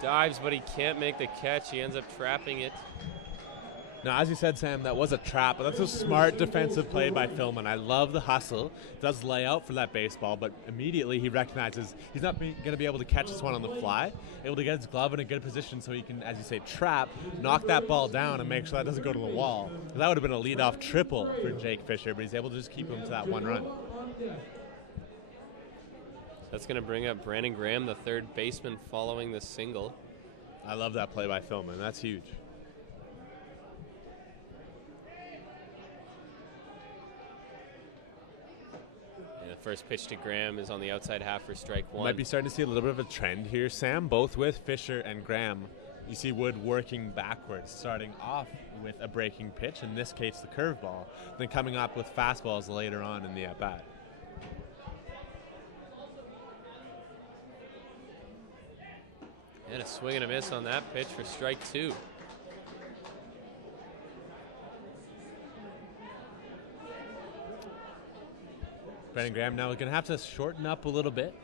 dives, but he can't make the catch. He ends up trapping it. Now, as you said, Sam, that was a trap, but that's a smart defensive play by Philman. I love the hustle. Does lay out for that baseball, but immediately he recognizes he's not going to be able to catch this one on the fly, able to get his glove in a good position so he can, as you say, trap, knock that ball down and make sure that doesn't go to the wall. That would have been a leadoff triple for Jake Fisher, but he's able to just keep him to that one run. That's going to bring up Brandon Graham, the third baseman, following the single. I love that play by Philman. That's huge. First pitch to Graham is on the outside half for strike one. Might be starting to see a little bit of a trend here, Sam, both with Fisher and Graham. You see Wood working backwards, starting off with a breaking pitch, in this case the curveball, then coming up with fastballs later on in the at-bat. And a swing and a miss on that pitch for strike two. Brandon Graham now going to have to shorten up a little bit,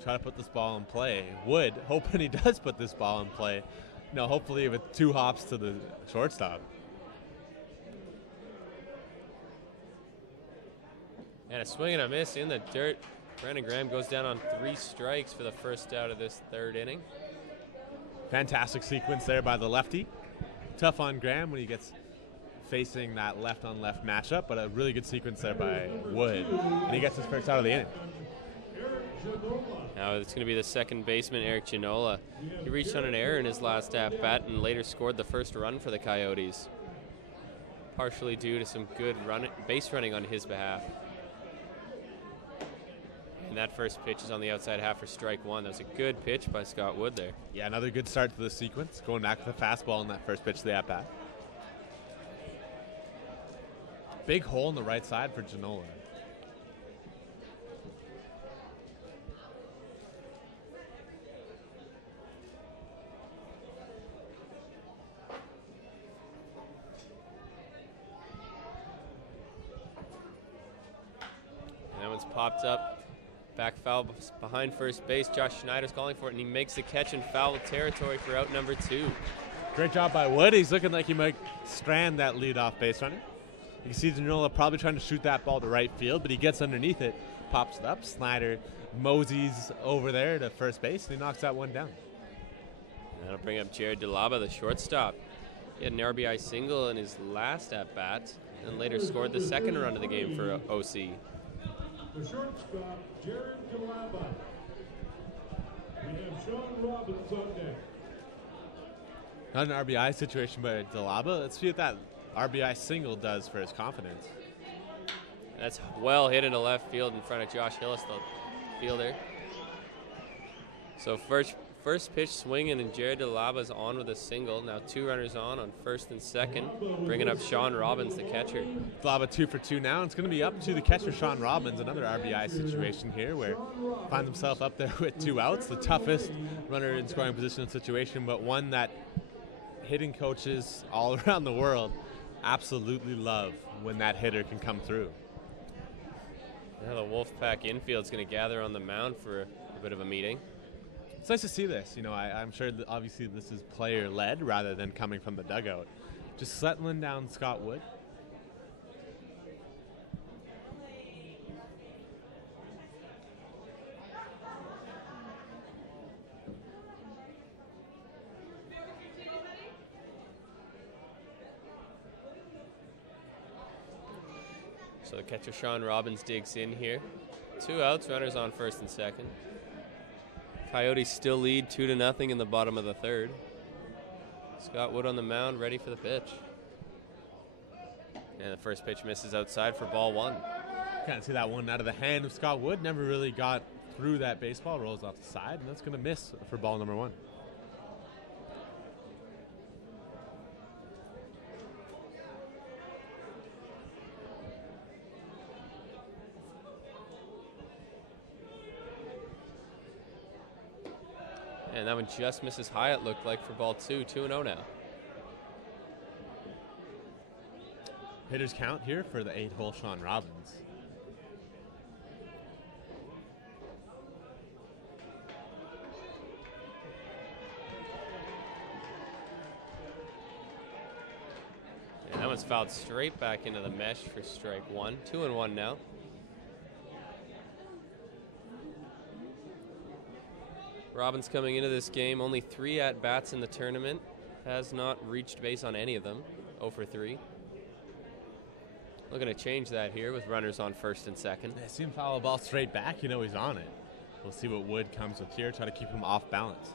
try to put this ball in play. Wood, hoping he does put this ball in play. Hopefully with 2 hops to the shortstop. And a swing and a miss in the dirt. Brandon Graham goes down on 3 strikes for the first out of this third inning. Fantastic sequence there by the lefty. Tough on Graham when he gets facing that left-on-left matchup, but a really good sequence there by Wood. And he gets his first out of the inning. Now it's going to be the second baseman, Eric Ginola. He reached on an error in his last at-bat and later scored the first run for the Coyotes, partially due to some good base running on his behalf. And that first pitch is on the outside half for strike one. That was a good pitch by Scott Wood there. Yeah, another good start to the sequence, going back with a fastball in that first pitch of the at-bat. Big hole in the right side for Ginola. And that one's popped up. Back foul behind first base. Josh Schneider's calling for it, and he makes the catch in foul territory for out number 2. Great job by Wood. He's looking like he might strand that leadoff base runner. You can see Ginola probably trying to shoot that ball to right field, but he gets underneath it, pops it up. Snyder moseys over there to first base, and he knocks that one down. That'll bring up Jared DeLaba, the shortstop. He had an RBI single in his last at-bat, and later scored the second run of the game for OC. The shortstop, Jared DeLaba. We have Sean Robbins on deck. Not an RBI situation by DeLaba. Let's see what that RBI single does for his confidence. That's well hit into left field in front of Josh Hillis, the fielder. So first pitch swinging, and Jared DeLaba's on with a single. Now 2 runners on first and second, bringing up Sean Robbins, the catcher. DeLaba 2 for 2 now. It's going to be up to the catcher, Sean Robbins. Another RBI situation here where he finds himself up there with 2 outs. The toughest runner in scoring position situation, but one that hitting coaches all around the world absolutely love when that hitter can come through. Now the Wolfpack infield's going to gather on the mound for a bit of a meeting. It's nice to see this. I'm sure that obviously this is player-led rather than coming from the dugout. Just settling down Scott Wood. So the catcher, Sean Robbins, digs in here. 2 outs, runners on first and second. Coyotes still lead 2-0 in the bottom of the third. Scott Wood on the mound, ready for the pitch. And the first pitch misses outside for ball 1. Kind of see that one out of the hand of Scott Wood. Never really got through that baseball, rolls off the side, and that's going to miss for ball number 1. And that one just misses high, it looked like, for ball 2. 2-0 now. Hitters count here for the 8-hole Sean Robbins. one's fouled straight back into the mesh for strike one. 2-1 now. Robbins coming into this game, only 3 at-bats in the tournament. Has not reached base on any of them. 0 for 3. Looking to change that here with runners on first and second. I see him foul a ball straight back. You know he's on it. We'll see what Wood comes with here. Try to keep him off balance.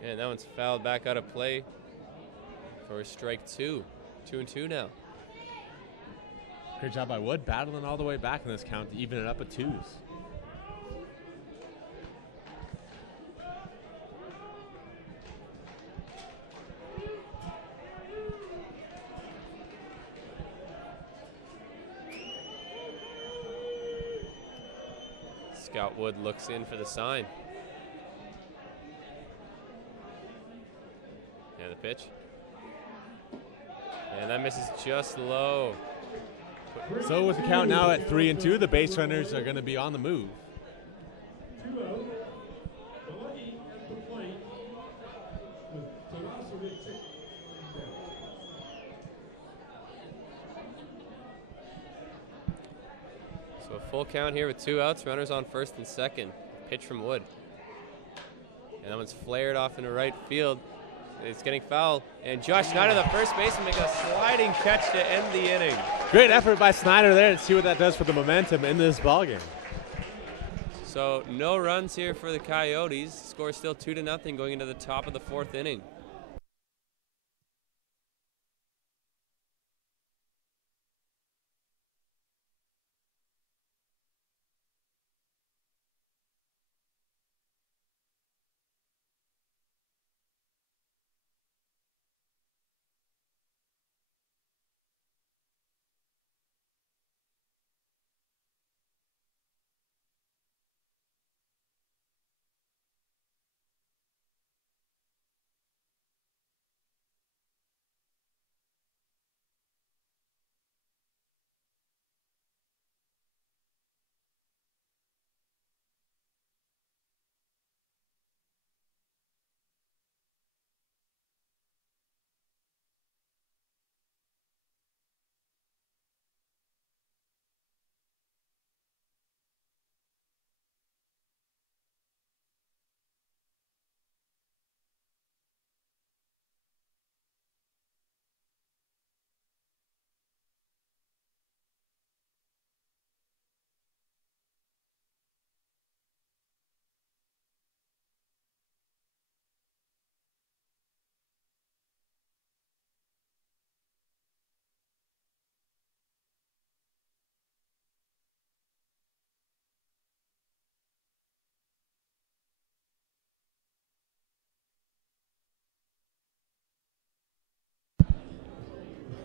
And that one's fouled back out of play for strike 2. 2-2 now. Great job by Wood, battling all the way back in this count to even it up at 2s. Scott Wood looks in for the sign. And the pitch. And that misses just low. So with the count now at 3-2, the base runners are going to be on the move. 2 out. Malagi at the plate with Tarasovic down. So a full count here with 2 outs, runners on first and second. Pitch from Wood. And that one's flared off into right field. It's getting fouled. And Josh Schneider, the first baseman, makes a sliding catch to end the inning. Great effort by Snyder there to see what that does for the momentum in this ballgame. So no runs here for the Coyotes. Score still 2-0 going into the top of the 4th inning.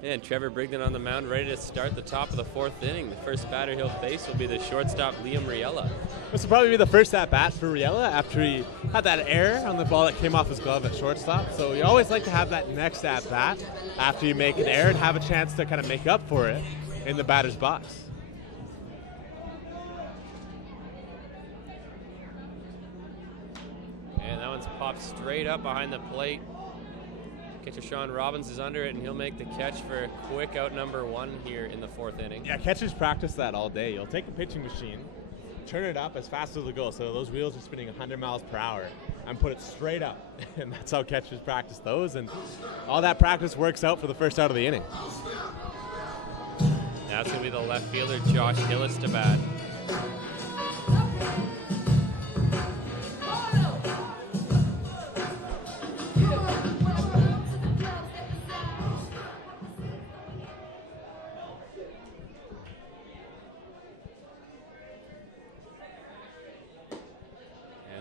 And Trevor Brigden on the mound, ready to start the top of the 4th inning. The first batter he'll face will be the shortstop, Liam Riella. This will probably be the first at-bat for Riella after he had that error on the ball that came off his glove at shortstop. So you always like to have that next at-bat after you make an error and have a chance to kind of make up for it in the batter's box. And that one's popped straight up behind the plate. Catcher Sean Robbins is under it, and he'll make the catch for quick out number 1 here in the 4th inning. Yeah, catchers practice that all day. You'll take a pitching machine, turn it up as fast as it'll go, so those wheels are spinning 100 miles per hour, and put it straight up. And that's how catchers practice those, and all that practice works out for the first out of the inning. That's going to be the left fielder, Josh Hillis, to bat.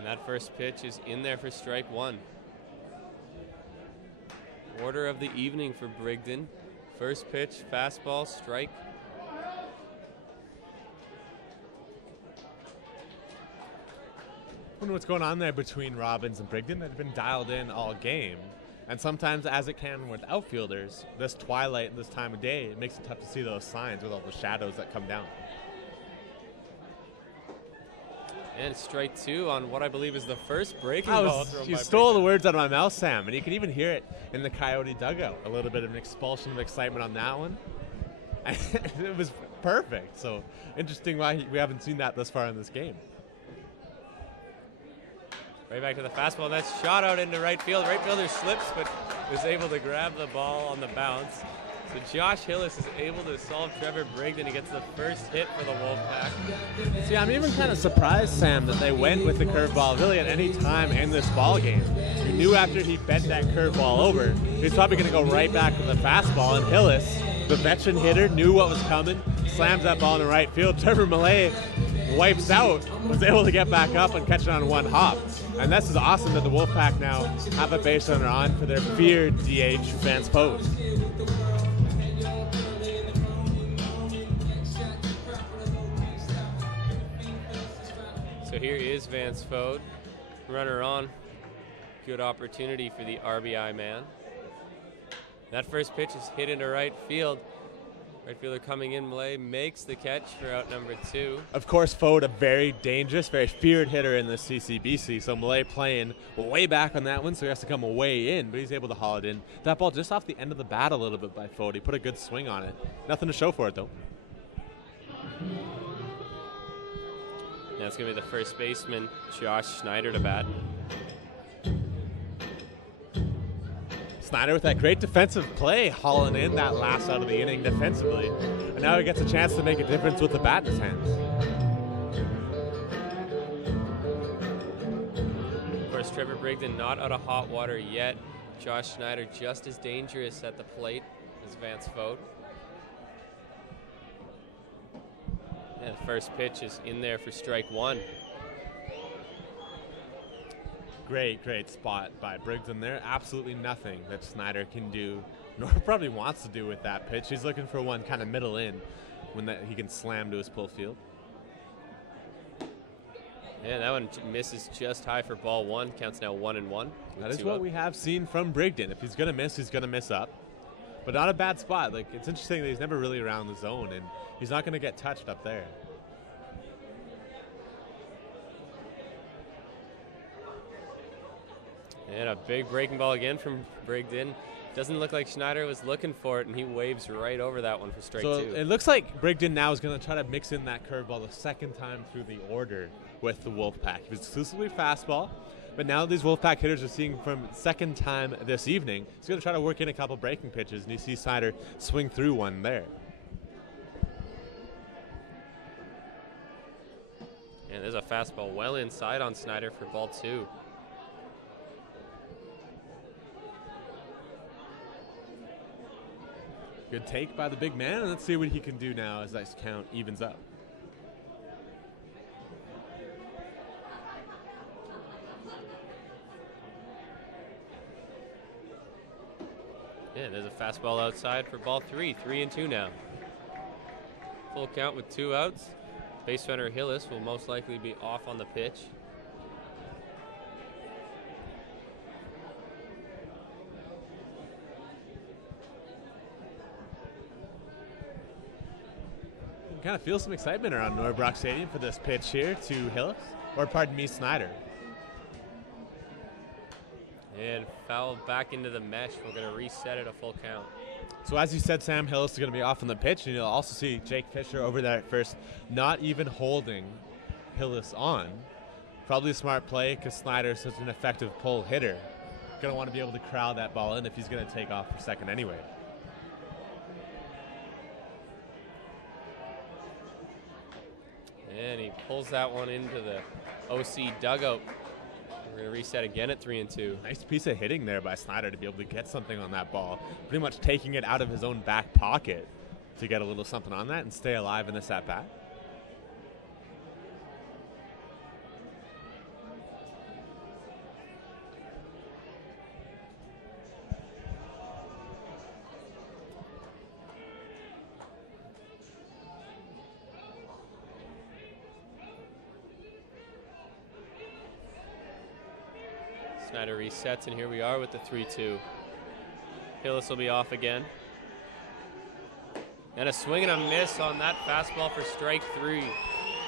That first pitch is in there for strike 1. Order of the evening for Brigden. First pitch, fastball, strike. I wonder what's going on there between Robbins and Brigden. They've been dialed in all game. And sometimes, as it can with outfielders, this twilight and this time of day, it makes it tough to see those signs with all the shadows that come down. And strike two on what I believe is the first breaking ball thrown by You stole the Brigden. words out of my mouth, Sam, and you can even hear it in the Coyote dugout. A little bit of an expulsion of excitement on that one. It was perfect. So interesting why we haven't seen that thus far in this game. Right back to the fastball. That's shot out into right field. Right fielder slips, but was able to grab the ball on the bounce. So Josh Hillis is able to solve Trevor Brigden. He gets the first hit for the Wolfpack. See, I'm even kind of surprised, Sam, that they went with the curveball really at any time in this ball game. You knew after he bent that curveball over, he was probably going to go right back to the fastball. And Hillis, the veteran hitter, knew what was coming, slams that ball in the right field. Trevor Millay wipes out, was able to get back up and catch it on one hop. And this is awesome that the Wolfpack now have a base runner on for their feared DH, Vance Pose. So here is Vance Fode, runner on. Good opportunity for the RBI man. That first pitch is hit into right field. Right fielder coming in, Millay makes the catch for out number 2. Of course, Fode, a very dangerous, very feared hitter in the CCBC. So Millay playing way back on that one, so he has to come way in, but he's able to haul it in. That ball just off the end of the bat a little bit by Fode. He put a good swing on it. Nothing to show for it, though. Now it's going to be the first baseman, Josh Schneider, to bat. Snyder with that great defensive play, hauling in that last out of the inning defensively. And now he gets a chance to make a difference with the bat in his hands. Of course, Trevor Brigden not out of hot water yet. Josh Schneider just as dangerous at the plate as Vance Fode. And the first pitch is in there for strike 1. Great spot by Brigden there. Absolutely nothing that Snyder can do, nor probably wants to do with that pitch. He's looking for one kind of middle in when that he can slam to his pull field. Yeah, that one misses just high for ball 1. Counts now 1-1. That is what we have seen from Brigden. If he's going to miss, he's going to miss up. But not a bad spot. Like, it's interesting that he's never really around the zone, and he's not going to get touched up there. And a big breaking ball again from Brigden. Doesn't look like Schneider was looking for it, and he waves right over that one for strike 2. It looks like Brigden now is going to try to mix in that curveball the second time through the order with the Wolfpack. He was exclusively fastball, but now these Wolfpack hitters are seeing from second time this evening. He's going to try to work in a couple breaking pitches, and you see Snyder swing through one there. And there's a fastball well inside on Schneider for ball 2. Good take by the big man, and let's see what he can do now as that count evens up. Yeah, there's a fastball outside for ball 3. 3-2 now. Full count with 2 outs. Base runner Hillis will most likely be off on the pitch. Kind of feel some excitement around Norbrock Stadium for this pitch here to Hillis, or pardon me, Snyder. And foul back into the mesh. We're going to reset it a full count. So as you said, Sam, Hillis is going to be off on the pitch, and you'll also see Jake Fisher over there at first, not even holding Hillis on. Probably a smart play because Snyder is such an effective pull hitter. Going to want to be able to crowd that ball in if he's going to take off for second anyway. And he pulls that one into the OC dugout. We're going to reset again at 3-2. Nice piece of hitting there by Snyder to be able to get something on that ball. Pretty much taking it out of his own back pocket to get a little something on that and stay alive in this at-bat. Snyder resets, and here we are with the 3-2. Hillis will be off again. And a swing and a miss on that fastball for strike 3.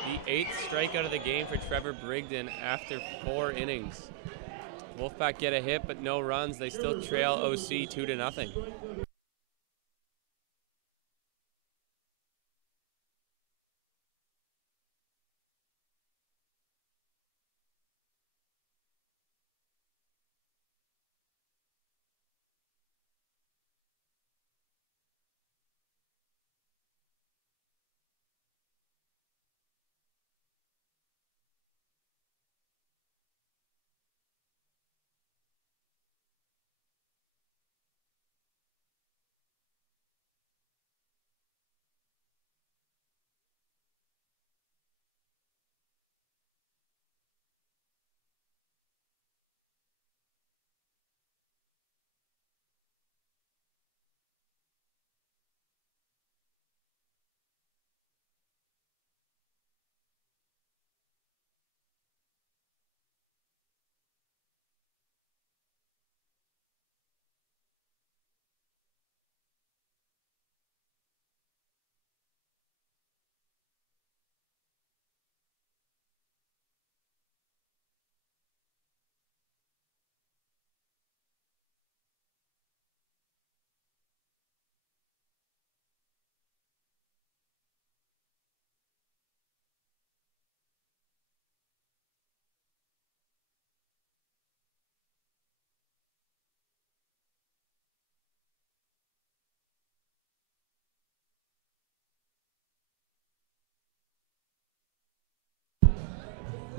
The 8th strikeout of the game for Trevor Brigden after 4 innings. Wolfpack get a hit, but no runs. They still trail OC 2-0.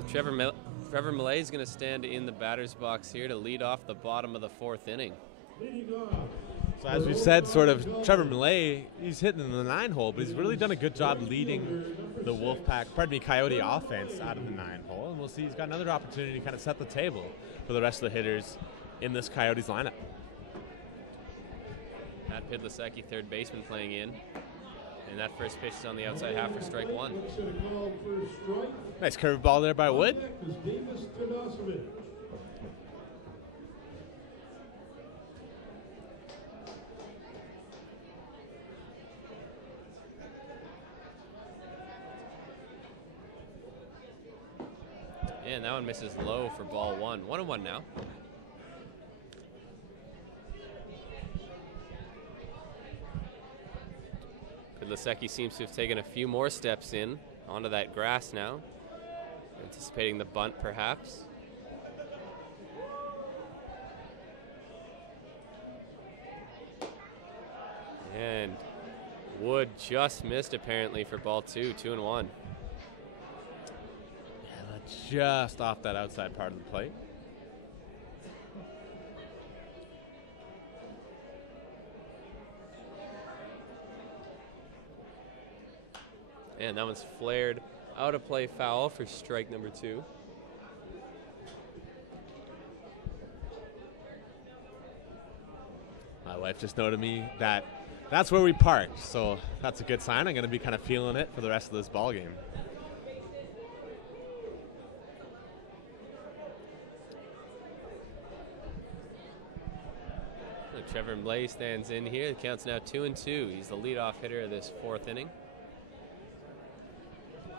Trevor Millay is going to stand in the batter's box here to lead off the bottom of the 4th inning. So as we've said, sort of, Trevor Millay, he's hitting in the 9-hole, but he's really done a good job leading the Coyote offense out of the 9-hole. And we'll see he's got another opportunity to kind of set the table for the rest of the hitters in this Coyotes lineup. Matt Pidlasecki, third baseman, playing in. And that first pitch is on the outside half for strike 1. Nice curveball there by Wood. And that one misses low for ball 1. 1-1 now. Pidlasecki seems to have taken a few more steps in onto that grass now. Anticipating the bunt, perhaps. And Wood just missed, apparently, for ball 2. 2-1. Just off that outside part of the plate. And that one's flared out of play, foul for strike number 2. My wife just noted me that that's where we parked, so that's a good sign. I'm going to be kind of feeling it for the rest of this ball game. So Trevor Millay stands in here. The count's now 2-2. He's the leadoff hitter of this 4th inning.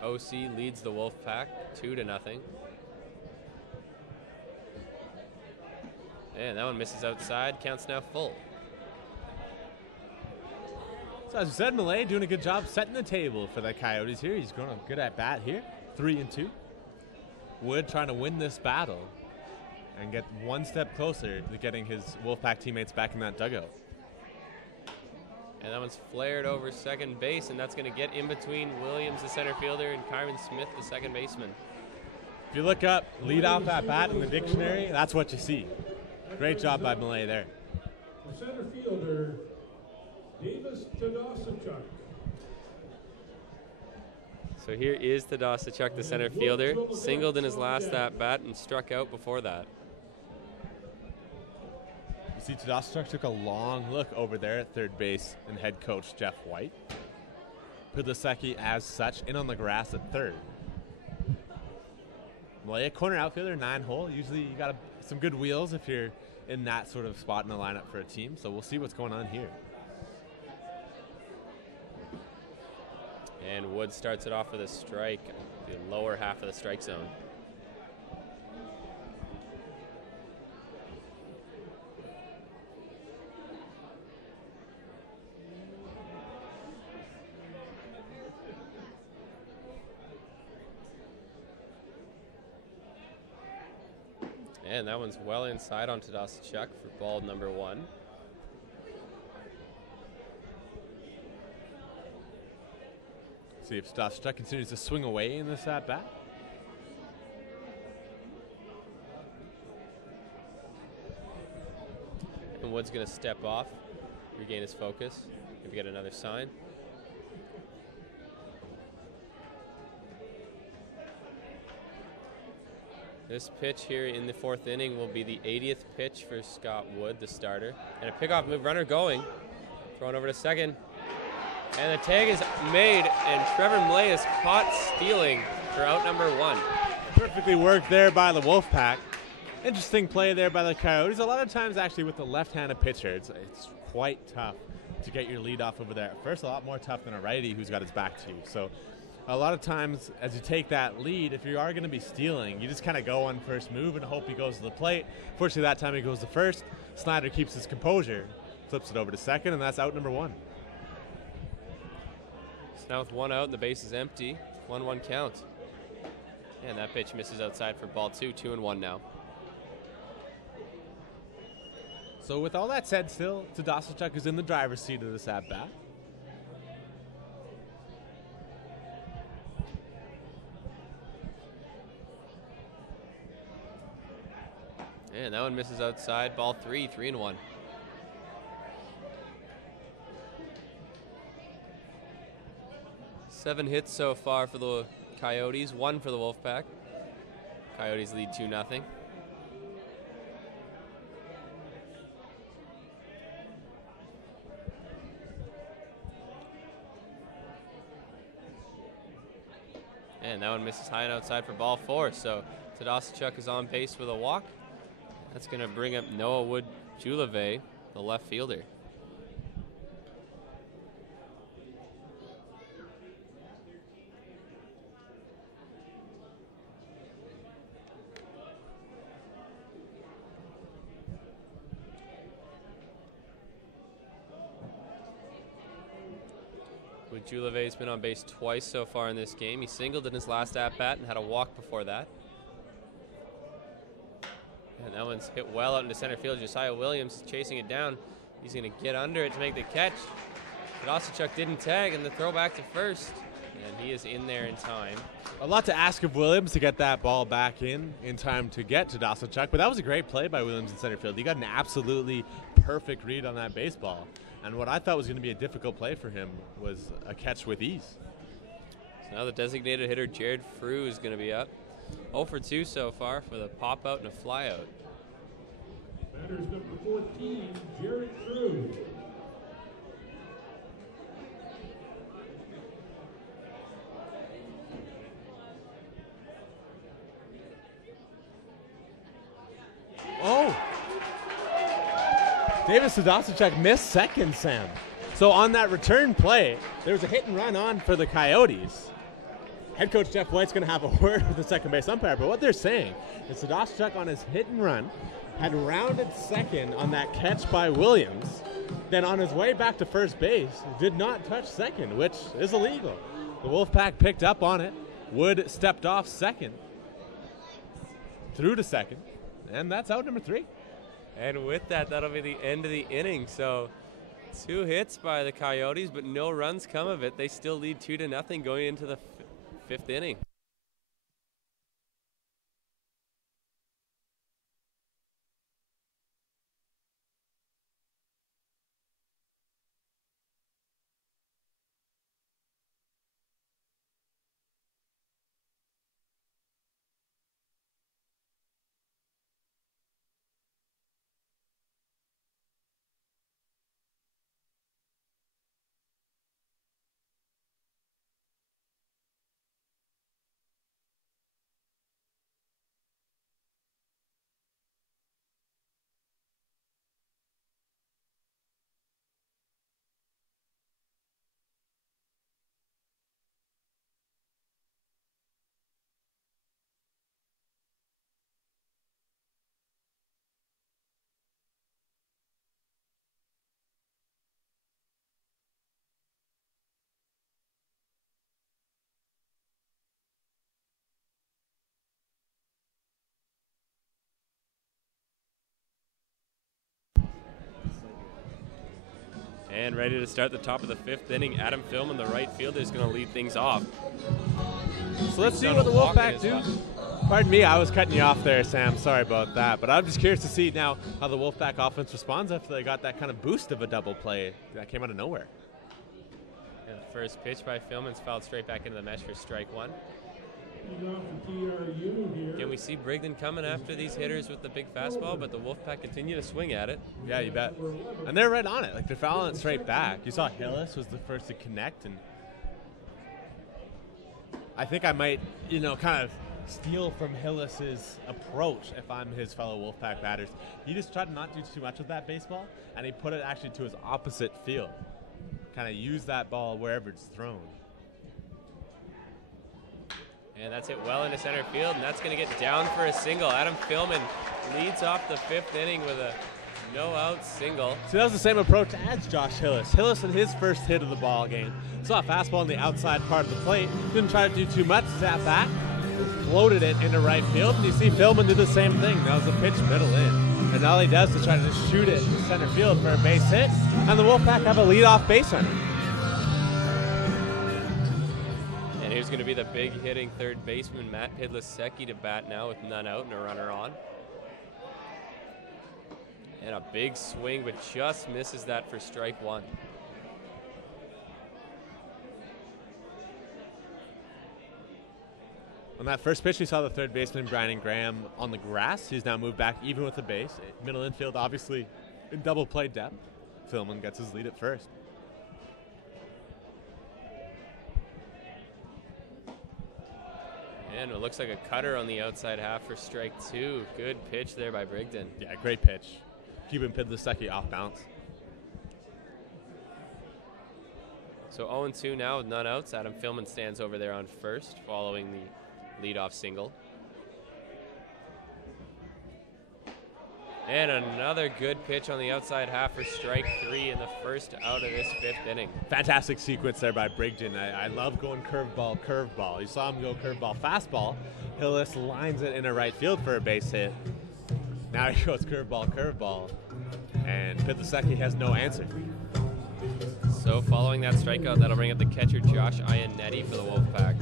OC leads the Wolfpack 2-0. And that one misses outside. Count's now full. So as we said, Millay doing a good job setting the table for the Coyotes here. He's going good at bat here. 3-2. Wood trying to win this battle and get one step closer to getting his Wolfpack teammates back in that dugout. And that one's flared over second base, and that's going to get in between Williams, the center fielder, and Kyron Smith, the second baseman. If you look up lead off at bat in the dictionary, that's what you see. Great job by Millay there. The center fielder, Davis Tadasachuk. So here is Tadasachuk, the center fielder. Singled in his last at bat and struck out before that. You see Tadasachuk took a long look over there at third base and head coach Jeff White. Pidlasecki as such in on the grass at third. Millay, a corner outfielder, 9-hole. Usually you got some good wheels if you're in that sort of spot in the lineup for a team. So we'll see what's going on here. And Wood starts it off with a strike the lower half of the strike zone. And that one's well inside on Tadasachuk for ball number 1. See if Tadasachuk continues to swing away in this at-bat. And Wood's going to step off, regain his focus, maybe get another sign. This pitch here in the 4th inning will be the 80th pitch for Scott Wood, the starter. And a pickoff move, runner going. Thrown over to second. And the tag is made, and Trevor Mlay is caught stealing for out number 1. Perfectly worked there by the Wolfpack. Interesting play there by the Coyotes. A lot of times, actually, with the left-handed pitcher, it's quite tough to get your lead off over there. At first, a lot more tough than a righty who's got his back to you. So a lot of times, as you take that lead, if you are going to be stealing, you just kind of go on first move and hope he goes to the plate. Fortunately, that time he goes to first. Snyder keeps his composure, flips it over to second, and that's out number 1. So now with 1 out and the base is empty, 1-1 count. And that pitch misses outside for ball 2, 2-1 now. So with all that said, still, Tadasachuk is in the driver's seat of this at-bat. And that one misses outside, ball 3, 3-1. Seven hits so far for the Coyotes, 1 for the Wolfpack. Coyotes lead 2-0. And that one misses high and outside for ball 4. So Tadasachuk is on base with a walk. That's going to bring up Noah Wood-Juleve, the left fielder. Wood-Juleve's been on base twice so far in this game. He singled in his last at-bat and had a walk before that. And that one's hit well out into center field. Josiah Williams chasing it down. He's going to get under it to make the catch. Tadasachuk didn't tag, and the throw back to first. And he is in there in time. A lot to ask of Williams to get that ball back in time to get to Tadasachuk, but that was a great play by Williams in center field. He got an absolutely perfect read on that baseball. And what I thought was going to be a difficult play for him was a catch with ease. So now the designated hitter, Jared Frew, is going to be up. 0 for 2 so far for the pop out and a fly out. Batters number 14, Jared Frew. Oh! Davis Tadasachuk missed second, Sam. So on that return play, there was a hit and run on for the Coyotes. Head coach Jeff White's going to have a word with the second base umpire, but what they're saying is Tadasachuk on his hit and run had rounded second on that catch by Williams. Then on his way back to first base, did not touch second, which is illegal. The Wolfpack picked up on it. Wood stepped off second, threw to second, and that's out number 3. And with that, that'll be the end of the inning. So 2 hits by the Coyotes, but no runs come of it. They still lead 2-0 going into the 5th inning. And ready to start the top of the 5th inning. Adam Philman, the right fielder, is going to lead things off. So let's see what the Wolfpack do. Pardon me, I was cutting you off there, Sam. Sorry about that. But I'm just curious to see now how the Wolfpack offense responds after they got that kind of boost of a double play that came out of nowhere. And the first pitch by Philman's fouled straight back into the mesh for strike 1. Can we see Brigden coming after these hitters with the big fastball, but the Wolfpack continue to swing at it? Yeah, you bet. And they're right on it. Like, they're fouling it straight back. You saw Hillis was the first to connect, and I think I might, kind of steal from Hillis's approach if I'm his fellow Wolfpack batters. He just tried to not do too much with that baseball, and he put it actually to his opposite field. Kind of use that ball wherever it's thrown. And that's hit well into center field, and that's going to get down for a single. Adam Philman leads off the 5th inning with a no-out single. So that was the same approach as Josh Hillis. Hillis in his first hit of the ball game saw a fastball on the outside part of the plate. Didn't try to do too much, sat back, floated it into right field, and you see Philman do the same thing. That was a pitch middle in. And all he does is try to just shoot it to center field for a base hit, and the Wolfpack have a leadoff base runner. And here's going to be the big hitting third baseman, Matt Pidlasecki, to bat now with none out and a runner on. And a big swing, but just misses that for strike 1. On that first pitch, we saw the third baseman, Brandon Graham, on the grass. He's now moved back even with the base. Middle infield, obviously, in double play depth. Philman gets his lead at first. And it looks like a cutter on the outside half for strike 2. Good pitch there by Brigden. Yeah, great pitch. Keeping Pidlasecki off bounce. So 0-2 now with none outs. Adam Philman stands over there on first, following the leadoff single. And another good pitch on the outside half for strike 3 in the first out of this 5th inning. Fantastic sequence there by Brigden. I love going curveball, curveball. You saw him go curveball, fastball. Hillis lines it into right field for a base hit. Now he goes curveball, curveball. And Pidlasecki has no answer. So following that strikeout, that'll bring up the catcher Josh Ionetti for the Wolfpack.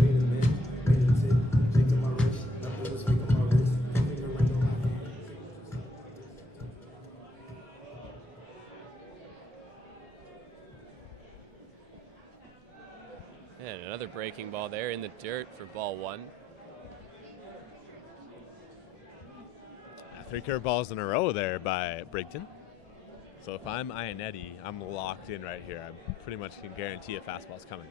And another breaking ball there in the dirt for ball 1. 3 curveballs in a row there by Brigden. So if I'm Ionetti, I'm locked in right here. I pretty much can guarantee a fastball's coming.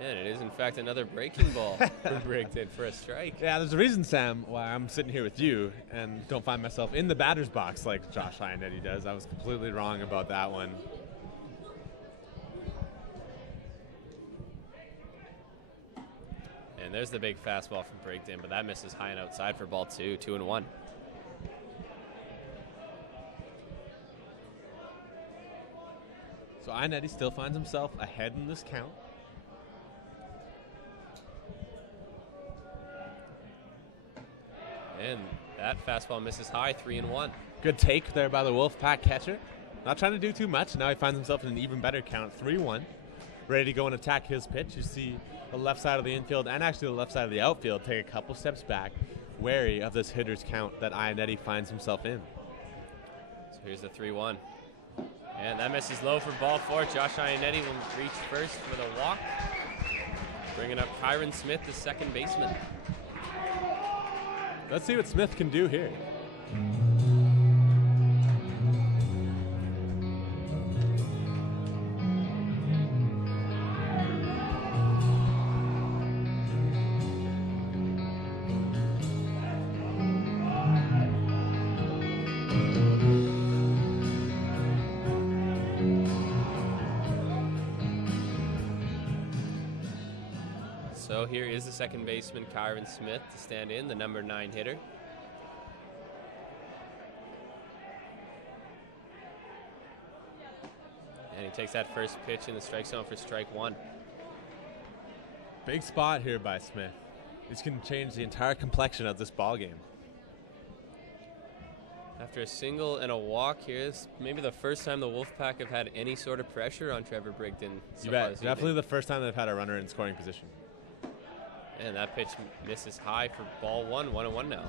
And it is, in fact, another breaking ball for Brigden for a strike. Yeah, there's a reason, Sam, why I'm sitting here with you and don't find myself in the batter's box like Josh Ionetti does. I was completely wrong about that one. And there's the big fastball from Brigden, but that misses high and outside for ball 2, 2-1. So Ionetti still finds himself ahead in this count. And that fastball misses high, 3-1. Good take there by the Wolfpack catcher. Not trying to do too much. Now he finds himself in an even better count, 3-1. Ready to go and attack his pitch. You see the left side of the infield and actually the left side of the outfield take a couple steps back, wary of this hitter's count that Ionetti finds himself in. So here's the 3-1. And that misses low for ball 4. Josh Ionetti will reach first for the walk. Bringing up Kyron Smith, the second baseman. Let's see what Smith can do here. So here is the second baseman, Kyron Smith, to stand in, the number 9 hitter. And he takes that first pitch in the strike zone for strike 1. Big spot here by Smith. This can change the entire complexion of this ball game. That After a single and a walk here, it's maybe the first time the Wolfpack have had any sort of pressure on Trevor Brigden. You bet. Definitely the first time they've had a runner in scoring position. And that pitch misses high for ball one, 1-1 now.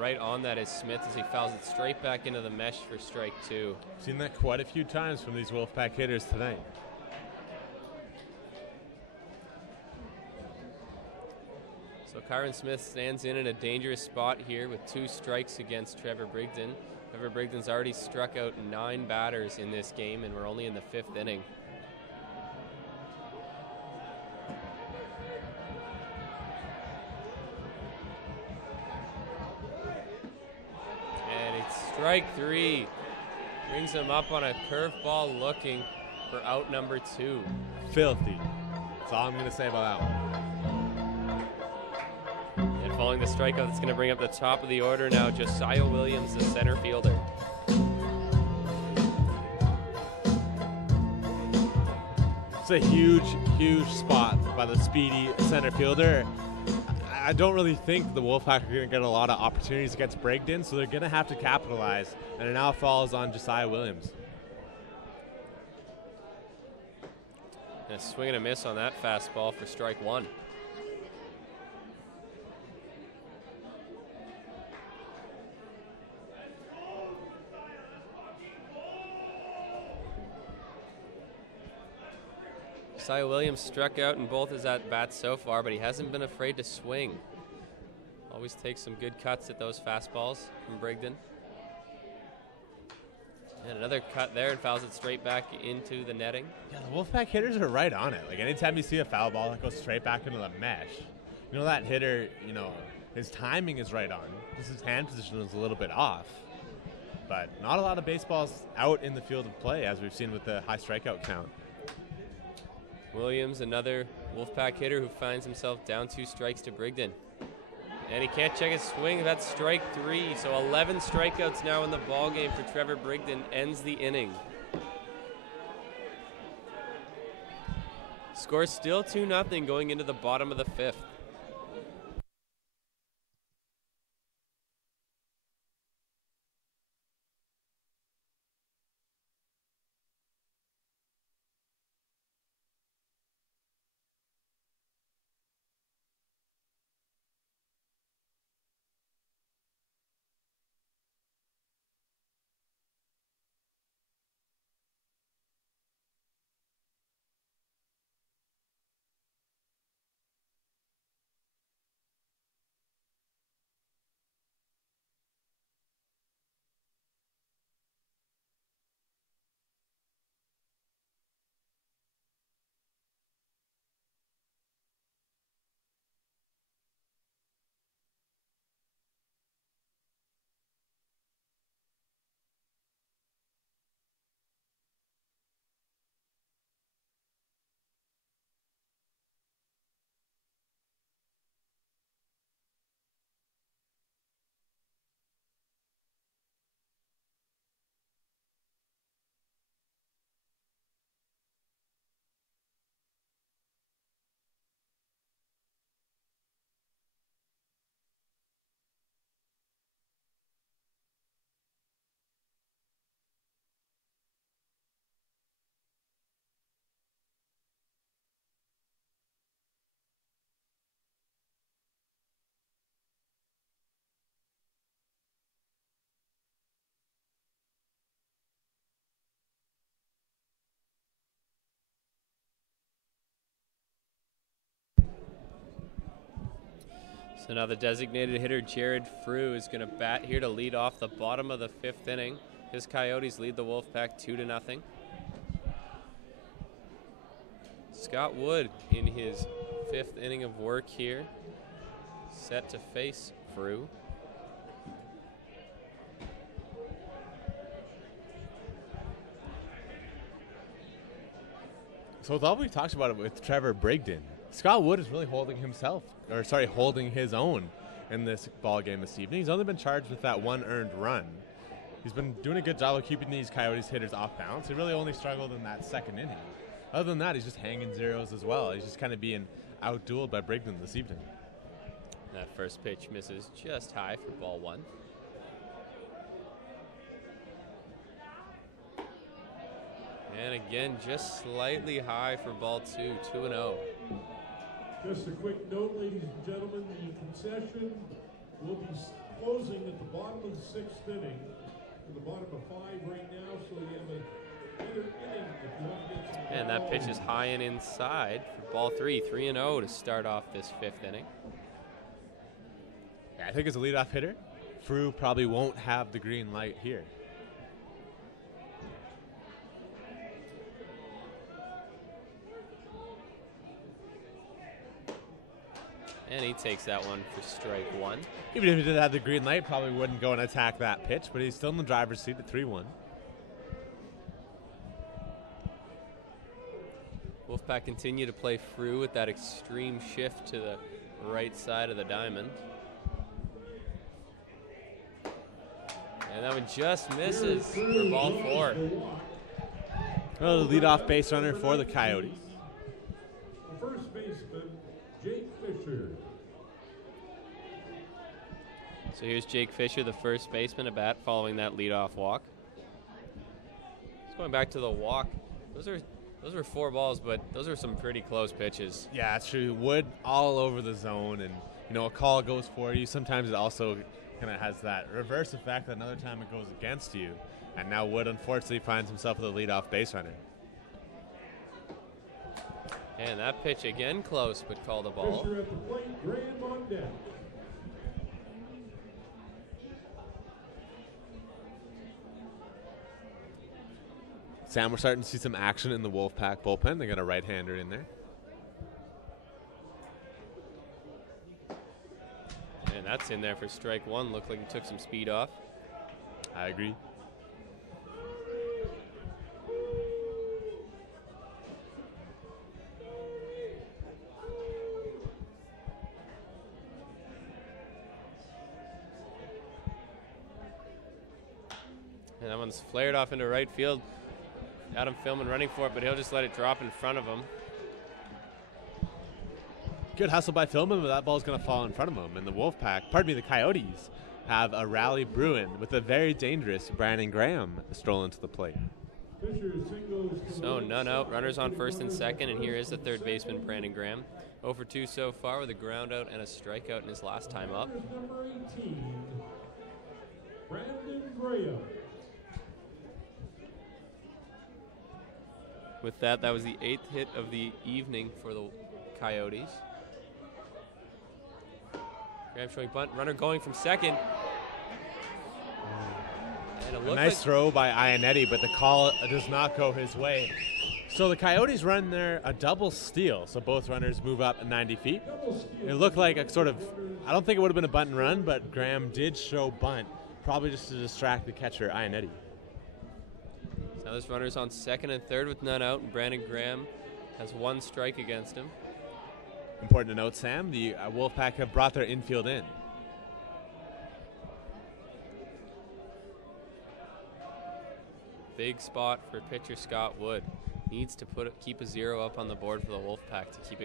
Right on that is Smith as he fouls it straight back into the mesh for strike two. Seen that quite a few times from these Wolfpack hitters tonight. So Kyron Smith stands in a dangerous spot here with 2 strikes against Trevor Brigden. Trevor Brigden's already struck out 9 batters in this game, and we're only in the 5th inning. Strike 3 brings him up on a curveball looking for out number 2. Filthy. That's all I'm going to say about that one. And following the strikeout, that's going to bring up the top of the order now, Josiah Williams, the center fielder. It's a huge spot by the speedy center fielder. I don't really think the Wolfpack are going to get a lot of opportunities against Brigden, so they're going to have to capitalize, and it now falls on Josiah Williams. And a swing and a miss on that fastball for strike 1. Josiah Williams struck out in both his at-bats so far, but he hasn't been afraid to swing. Always takes some good cuts at those fastballs from Brigden. And another cut there and fouls it straight back into the netting. Yeah, the Wolfpack hitters are right on it. Like, anytime you see a foul ball that goes straight back into the mesh, you know that hitter, his timing is right on. Just his hand position is a little bit off. But not a lot of baseballs out in the field of play, as we've seen with the high strikeout count. Williams, another Wolfpack hitter who finds himself down 2 strikes to Brigden. And he can't check his swing. That's strike 3. So 11 strikeouts now in the ballgame for Trevor Brigden. Ends the inning. Score still 2-0 going into the bottom of the 5th. So now the designated hitter, Jared Frew, is going to bat here to lead off the bottom of the 5th inning. His Coyotes lead the Wolfpack 2-0. Scott Wood in his 5th inning of work here, set to face Frew. So with all we talked about it with Trevor Brigden, Scott Wood is really holding his own in this ball game this evening. He's only been charged with that one earned run. He's been doing a good job of keeping these Coyotes hitters off balance. He really only struggled in that second inning. Other than that, he's just hanging zeros as well. He's just kind of being outdueled by Brigden this evening. That first pitch misses just high for ball 1. And again, just slightly high for ball 2, 2-0. Just a quick note, ladies and gentlemen, the concession will be closing at the bottom of the 6th inning. To the bottom of 5 right now, so you have another inning if you want to get some. And that pitch is high and inside for ball 3, 3-0 to start off this 5th inning. Yeah, I think as a leadoff hitter, Frew probably won't have the green light here. And he takes that one for strike 1. Even if he did have the green light, probably wouldn't go and attack that pitch, but he's still in the driver's seat at 3-1. Wolfpack continue to play Frew with that extreme shift to the right side of the diamond. And that one just misses for ball 4. Well, the leadoff base runner for the Coyotes. The first baseman, Jake Fisher. So here's Jake Fisher, the first baseman, at bat following that leadoff walk. Just going back to the walk, those were 4 balls, but those are some pretty close pitches. Yeah, it's true. Wood all over the zone, and a call goes for you. Sometimes it also kind of has that reverse effect. Another time it goes against you, and now Wood unfortunately finds himself with a leadoff base runner. And that pitch again close, but called a ball. Fisher at the plate, Graham on deck. Sam, we're starting to see some action in the Wolfpack bullpen. They got a right-hander in there. And that's in there for strike 1. Looked like he took some speed off. I agree. And that one's flared off into right field. Got him filming, running for it, but he'll just let it drop in front of him. Good hustle by Philman, but that ball's going to fall in front of him. And the Coyotes have a rally brewing with a very dangerous Brandon Graham stroll into the plate. So none out, runners on first and second, and here is the third baseman, Brandon Graham. 0 for 2 so far with a ground out and a strikeout in his last time up. Number 18, Brandon Graham. With that was the 8th hit of the evening for the Coyotes. Graham showing bunt, runner going from second. And a nice throw by Iannetti, but the call does not go his way. So the Coyotes run there a double steal, so both runners move up 90 feet. It looked like a sort of, I don't think it would have been a bunt and run, but Graham did show bunt, probably just to distract the catcher, Iannetti. Now there's runners on second and third with none out, and Brandon Graham has 1 strike against him. Important to note, Sam, the Wolfpack have brought their infield in. Big spot for pitcher Scott Wood. Needs to keep a 0 up on the board for the Wolfpack to keep it